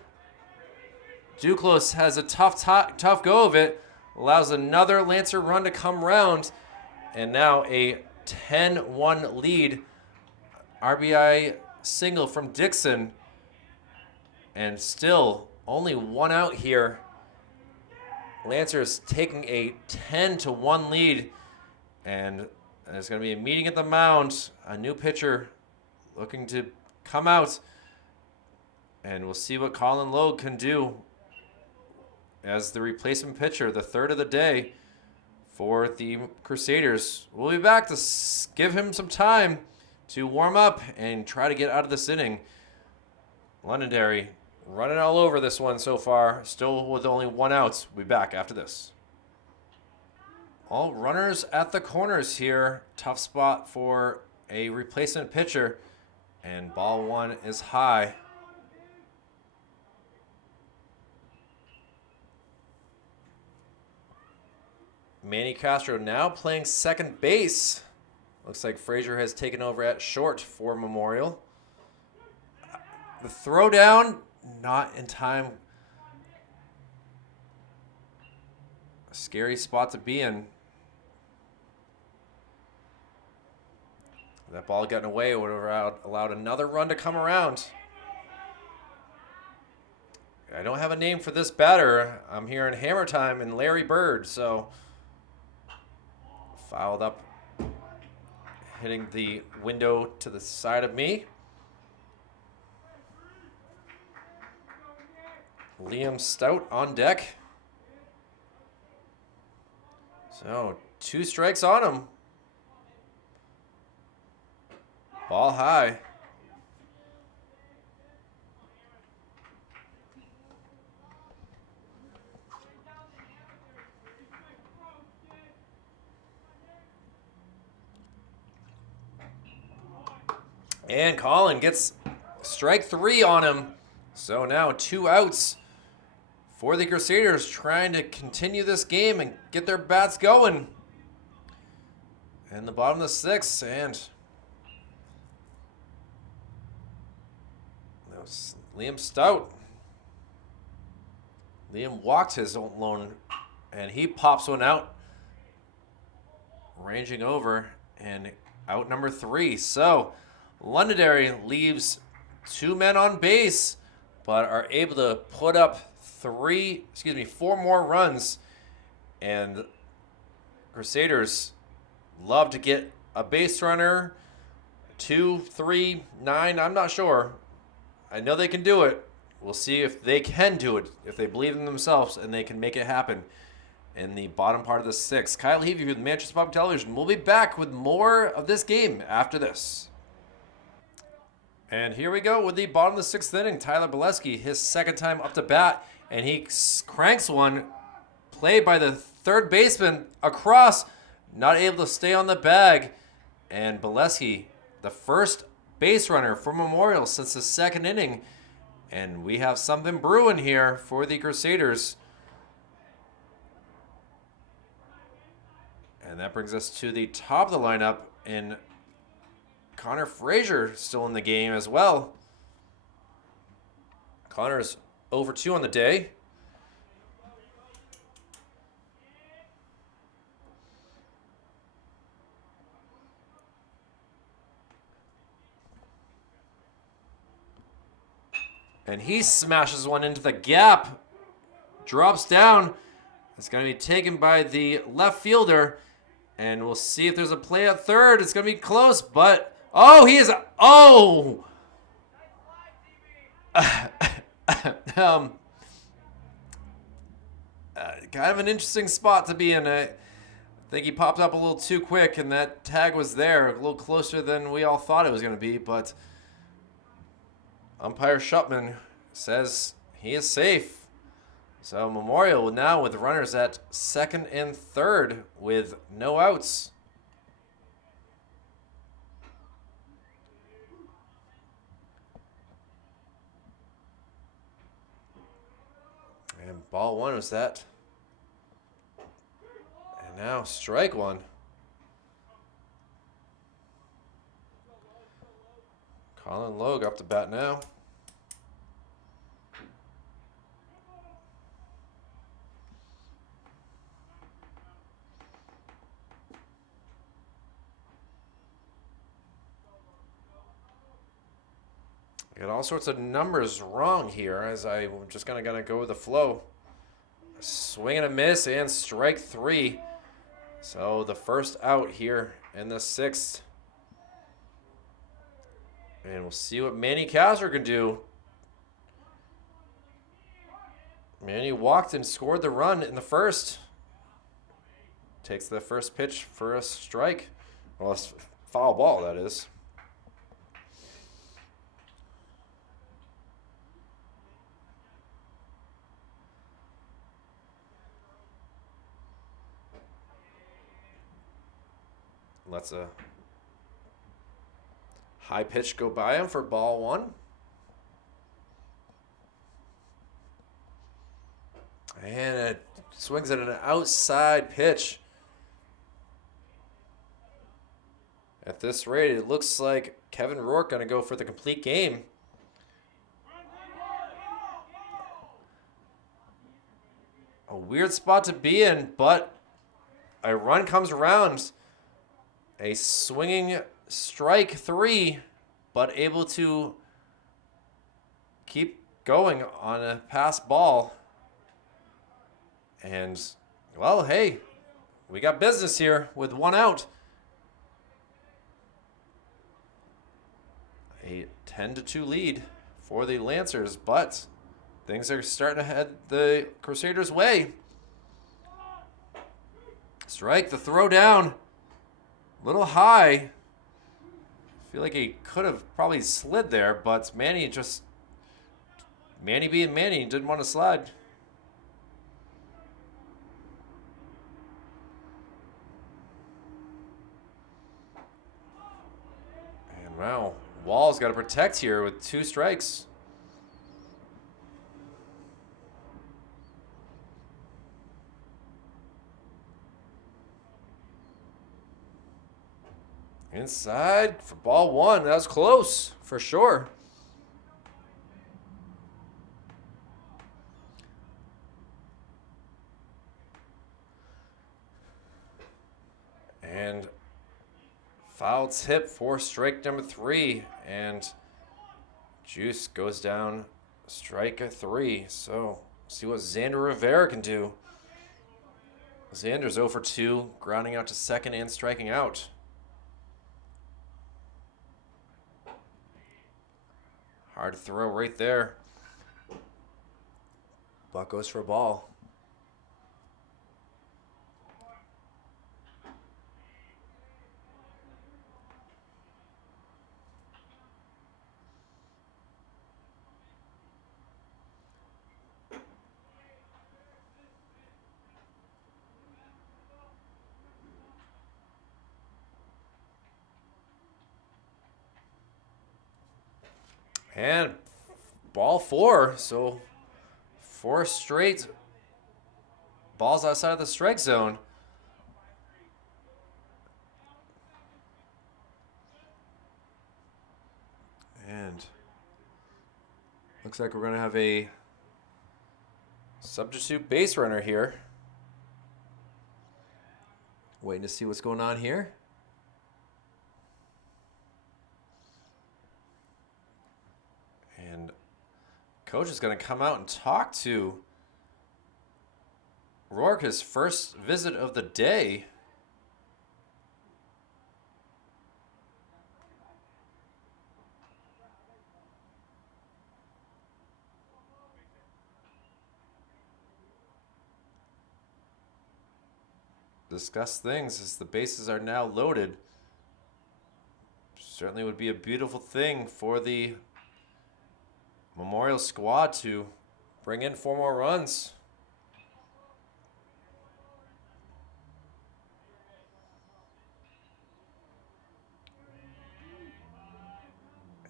Duclos has a tough go of it. Allows another Lancer run to come round. And now a 10-1 lead. RBI single from Dixon. And still only one out here. Lancers taking a 10-1 lead. And there's going to be a meeting at the mound. A new pitcher looking to come out. And we'll see what Colin Logue can do as the replacement pitcher, the third of the day for the Crusaders. We'll be back to give him some time to warm up and try to get out of this inning. Londonderry running all over this one so far, still with only one out. We'll be back after this. All runners at the corners here. Tough spot for a replacement pitcher. And ball one is high. Manny Castro now playing second base. Looks like Frazier has taken over at short for Memorial. The throw down, not in time. A scary spot to be in. That ball getting away would have allowed another run to come around. I don't have a name for this batter. I'm hearing Hammer Time and Larry Bird, so fouled up, hitting the window to the side of me. Liam Stout on deck. So 2 strikes on him. Ball high. And Colin gets strike 3 on him. So now 2 outs for the Crusaders, trying to continue this game and get their bats going. And the bottom of the 6th, and that was Liam Stout. Liam walked his own lone, and he pops one out, ranging over, and out number 3. So Londonderry leaves 2 men on base, but are able to put up 4 more runs. And Crusaders love to get a base runner, 2, 3, 9, I'm not sure. I know they can do it. We'll see if they can do it, if they believe in themselves and they can make it happen in the bottom part of the 6th. Kyle Heavey with Manchester Public Television. We'll be back with more of this game after this. And here we go with the bottom of the 6th inning. Tyler Bolesky, his second time up to bat, and he cranks one, played by the third baseman across, not able to stay on the bag. And Bolesky, the first base runner for Memorial since the 2nd inning. And we have something brewing here for the Crusaders. And that brings us to the top of the lineup, and Connor Frazier still in the game as well. Connor's over 2 on the day. And he smashes one into the gap. drops down. It's going to be taken by the left fielder. And we'll see if there's a play at third. It's going to be close, but... Oh, he is... Oh! Kind of an interesting spot to be in. I think he popped up a little too quick, and that tag was there. A little closer than we all thought it was going to be, but... Umpire Shupman says he is safe. So Memorial now with runners at second and third with no outs. And ball one was that. And now strike one. Colin Logue up to bat now. Got all sorts of numbers wrong here as I'm just gonna go with the flow. Swing and a miss and strike three. So the first out here in the sixth. And we'll see what Manny Kazner can do. Manny walked and scored the run in the first. Takes the first pitch for a strike. Well, it's foul ball, that is. Lets a high pitch go by him for ball one. And it swings at an outside pitch. At this rate, it looks like Kevin Rourke going to go for the complete game. A weird spot to be in, but a run comes around. A swinging strike three, but able to keep going on a pass ball. And, well, hey, we got business here with one out. A 10-2 lead for the Lancers, but things are starting to head the Crusaders' way. Strike, the throw down. A little high. I feel like he could have probably slid there, but Manny being Manny, didn't want to slide. And wow, Wall's got to protect here with two strikes. Inside for ball one. That was close, for sure. And foul tip for strike number three. And Juice goes down strike three. So, see what Xander Rivera can do. Xander's 0 for 2, grounding out to second and striking out. Hard to throw right there. Buck goes for a ball. And ball four, so 4 straight balls outside of the strike zone. And looks like we're going to have a substitute base runner here. Waiting to see what's going on here. And coach is going to come out and talk to Rourke, his first visit of the day. Discuss things as the bases are now loaded. Certainly would be a beautiful thing for the Memorial squad to bring in 4 more runs.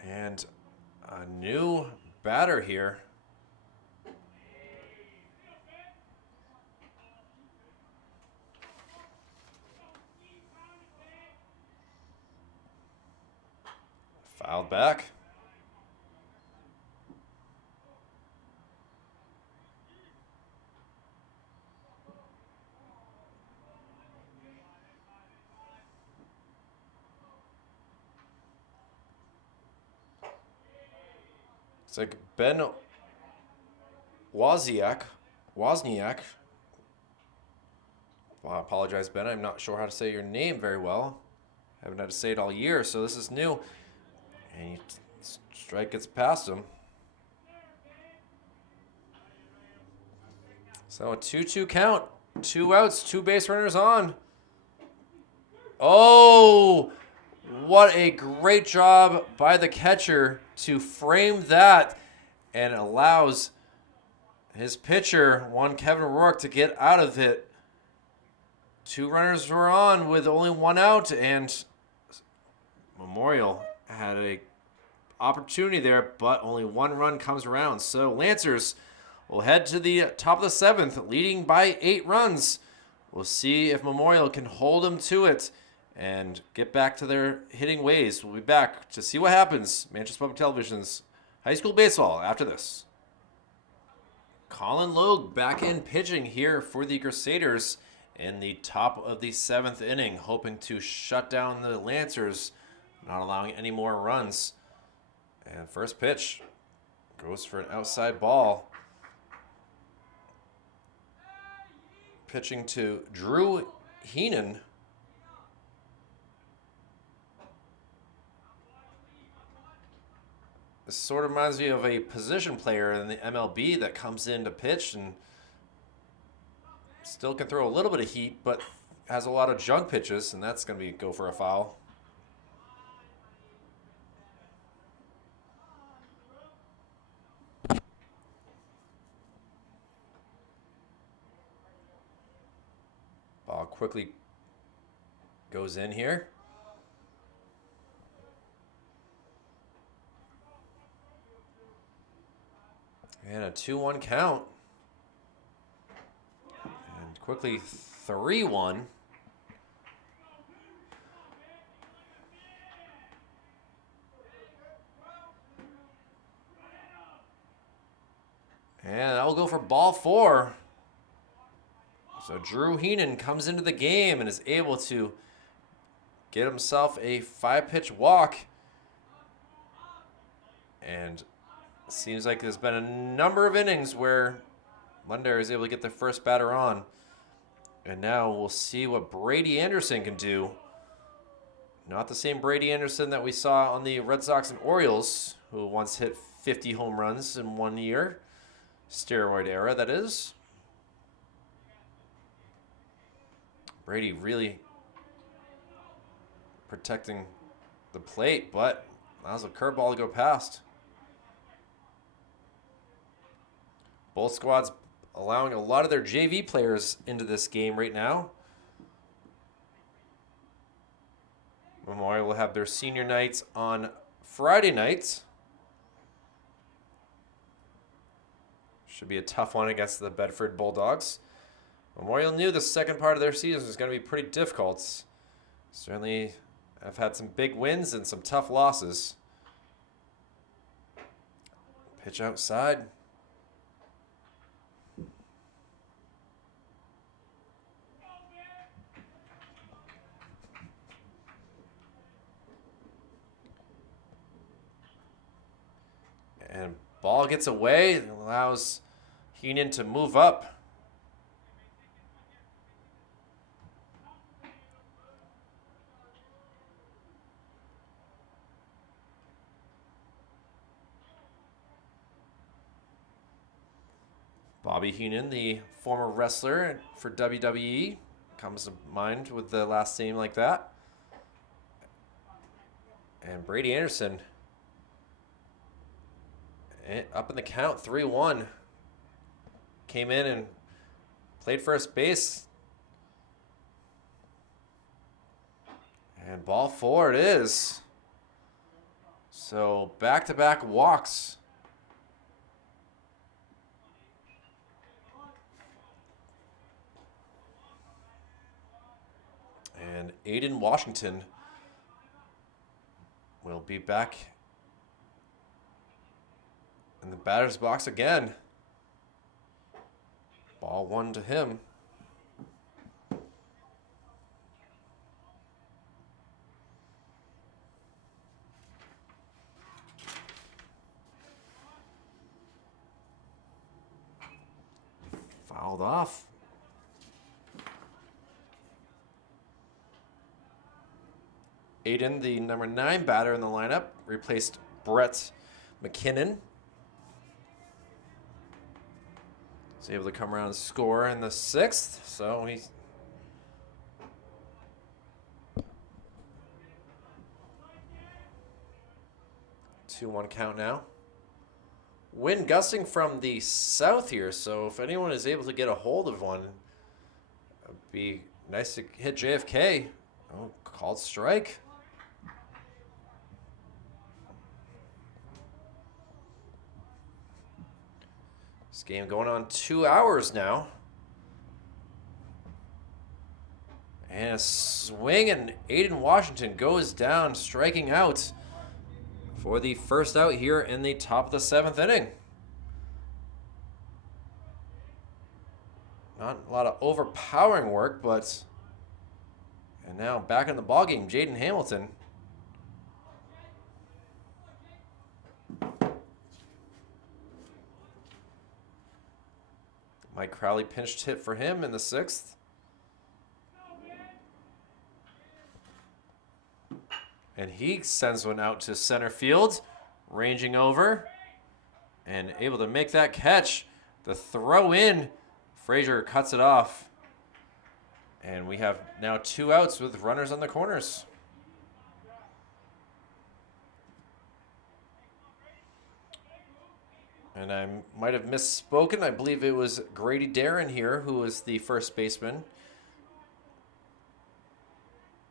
And a new batter here. Fouled back. It's like Ben Wozniak. Well, I apologize, Ben. I'm not sure how to say your name very well. I haven't had to say it all year, so this is new. And strike gets past him. So a 2-2 count. 2 outs, 2 base runners on. Oh, what a great job by the catcher to frame that and allows his pitcher, Kevin Rourke, to get out of it. 2 runners were on with only 1 out, and Memorial had a opportunity there, but only 1 run comes around. So Lancers will head to the top of the 7th, leading by 8 runs. We'll see if Memorial can hold them to it and get back to their hitting ways. We'll be back to see what happens. Manchester Public Television's high school baseball after this. Colin Logue back in pitching here for the Crusaders in the top of the 7th inning, hoping to shut down the Lancers, not allowing any more runs. And first pitch goes for an outside ball. Pitching to Drew Heenan. This sort of reminds me of a position player in the MLB that comes in to pitch and still can throw a little bit of heat, but has a lot of junk pitches, and that's going to go for a foul. Ball quickly goes in here. And a 2-1 count. And quickly 3-1. And that'll go for ball 4. So Drew Heenan comes into the game and is able to get himself a 5-pitch walk. And seems like there's been a number of innings where Londonderry is able to get the first batter on. And now we'll see what Brady Anderson can do. Not the same Brady Anderson that we saw on the Red Sox and Orioles, who once hit 50 home runs in 1 year. Steroid era, that is. Brady really protecting the plate, but allows a curveball to go past. Both squads allowing a lot of their JV players into this game right now. Memorial will have their senior nights on Friday nights. Should be a tough one against the Bedford Bulldogs. Memorial knew the second part of their season was going to be pretty difficult. Certainly have had some big wins and some tough losses. Pitch outside. And ball gets away and allows Heenan to move up. Bobby Heenan, the former wrestler for WWE, comes to mind with the last name like that. And Brady Anderson up in the count, 3-1. Came in and played first base. And ball four it is. So back-to-back walks. And Aiden Washington will be back in the batter's box again. Ball one to him. Fouled off. Aiden, the number 9 batter in the lineup, replaced Brett McKinnon. He's able to come around and score in the 6th, so he's 2-1 count now. Wind gusting from the south here, so if anyone is able to get a hold of one, it'd be nice to hit JFK. Oh, called strike. This game going on 2 hours now. And a swing, and Aiden Washington goes down, striking out for the first out here in the top of the 7th inning. Not a lot of overpowering work, but... And now back in the ballgame, Jaden Hamilton. Mike Crowley pinched hit for him in the 6th. And he sends one out to center field, ranging over, and able to make that catch. The throw in, Frazier cuts it off. And we have now 2 outs with runners on the corners. And I might have misspoken. I believe it was Grady Darren here who was the first baseman.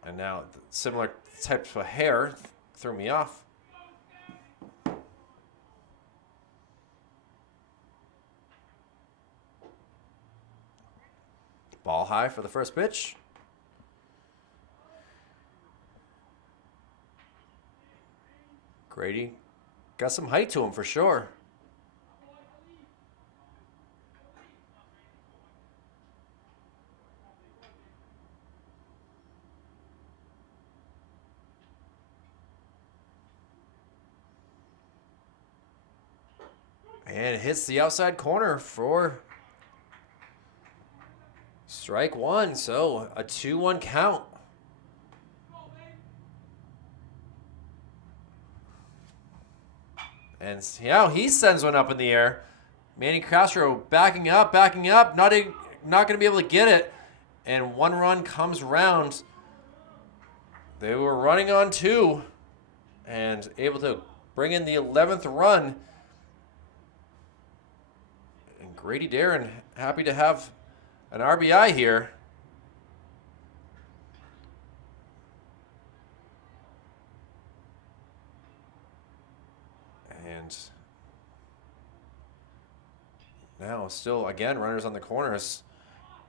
And now similar types of hair threw me off. Ball high for the first pitch. Grady got some height to him for sure. And it hits the outside corner for strike one. So a 2-1 count. And yeah, he sends one up in the air. Manny Castro backing up, not going to be able to get it. And 1 run comes round. They were running on 2 and able to bring in the 11th run. And Grady Darren happy to have an RBI here. And now still, again, runners on the corners.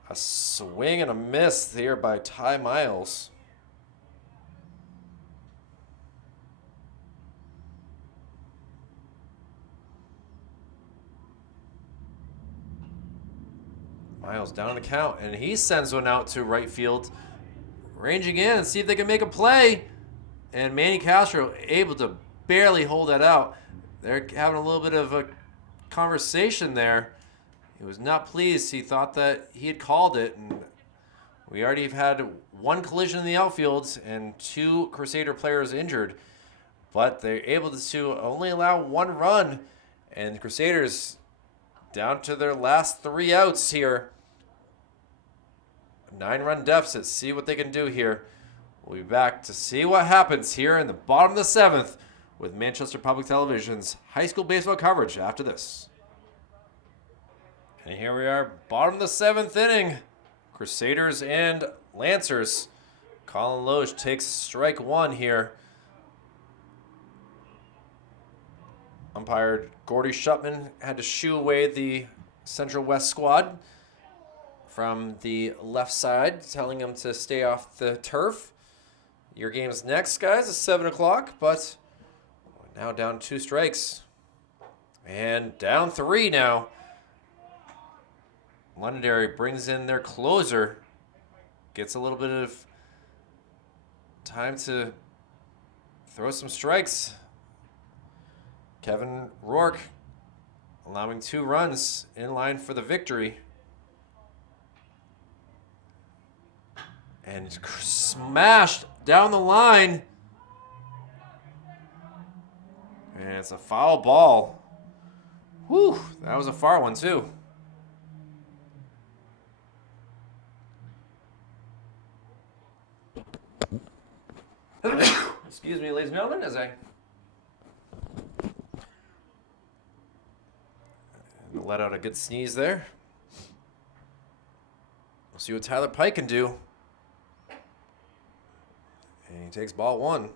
A swing and a miss here by Ty Miles. Miles down on the count, and he sends one out to right field. Ranging in and see if they can make a play. And Manny Castro able to barely hold that out. They're having a little bit of a conversation there. He was not pleased. He thought that he had called it. And we already have had 1 collision in the outfield and 2 Crusader players injured. But they're able to only allow 1 run. And the Crusaders down to their last 3 outs here. 9-run deficit. See what they can do here. We'll be back to see what happens here in the bottom of the 7th with Manchester Public Television's high school baseball coverage after this. And here we are, bottom of the 7th inning. Crusaders and Lancers. Colin Loge takes strike 1 here. Umpire Gordy Shutman had to shoo away the Central West squad from the left side, telling him to stay off the turf. Your game's next, guys, at 7 o'clock, but now down 2 strikes. And down 3 now. Londonderry brings in their closer. Gets a little bit of time to throw some strikes. Kevin Rourke allowing 2 runs in line for the victory. And smashed down the line. And it's a foul ball. Whew, that was a far one too. Excuse me, ladies and gentlemen, as I let out a good sneeze there. We'll see what Tyler Pike can do. And he takes ball 1.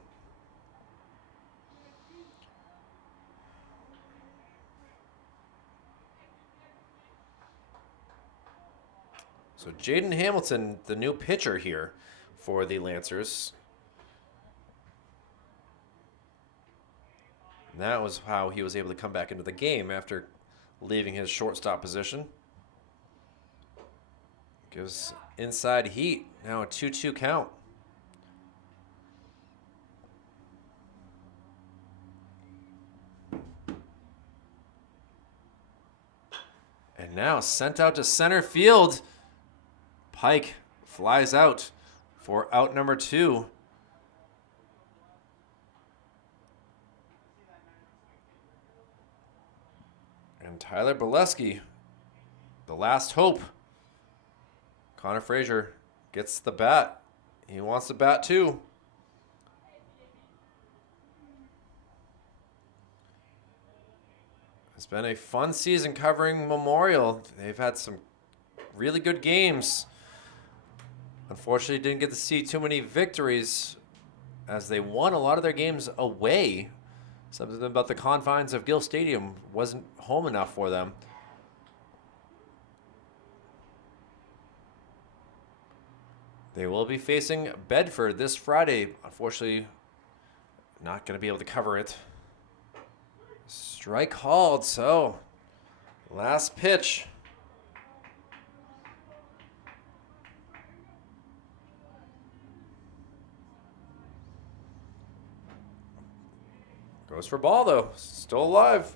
So Jaden Hamilton, the new pitcher here for the Lancers. And that was how he was able to come back into the game after leaving his shortstop position. Gives inside heat. Now a 2-2 count. And now sent out to center field. Pike flies out for out number 2. And Tyler Bolesky, the last hope. Connor Frazier gets the bat. He wants the bat too. It's been a fun season covering Memorial. They've had some really good games. Unfortunately, didn't get to see too many victories as they won a lot of their games away. Something about the confines of Gill Stadium wasn't home enough for them. They will be facing Bedford this Friday. Unfortunately, not going to be able to cover it. Strike called, so last pitch. Goes for ball, though. Still alive.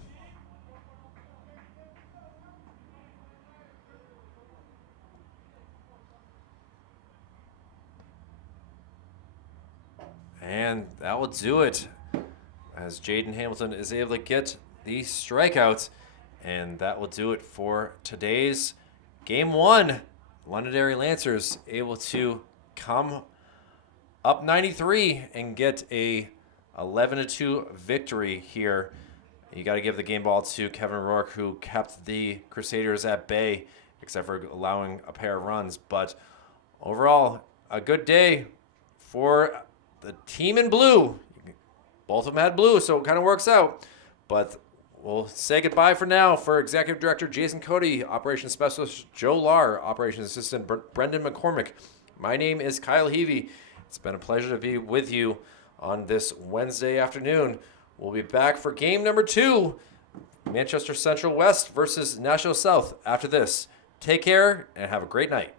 And that will do it as Jaden Hamilton is able to get the strikeout. And that will do it for today's Game 1. Londonderry Lancers able to come up 93 and get a 11-2 victory here. You got to give the game ball to Kevin Rourke, who kept the Crusaders at bay, except for allowing a pair of runs. But overall, a good day for the team in blue. Both of them had blue, so it kind of works out. But we'll say goodbye for now for Executive Director Jason Cody, Operations Specialist Joe Lahr, Operations Assistant Brendan McCormick. My name is Kyle Heavey. It's been a pleasure to be with you on this Wednesday afternoon. We'll be back for game number 2, Manchester Central West versus Nashville South after this. Take care and have a great night.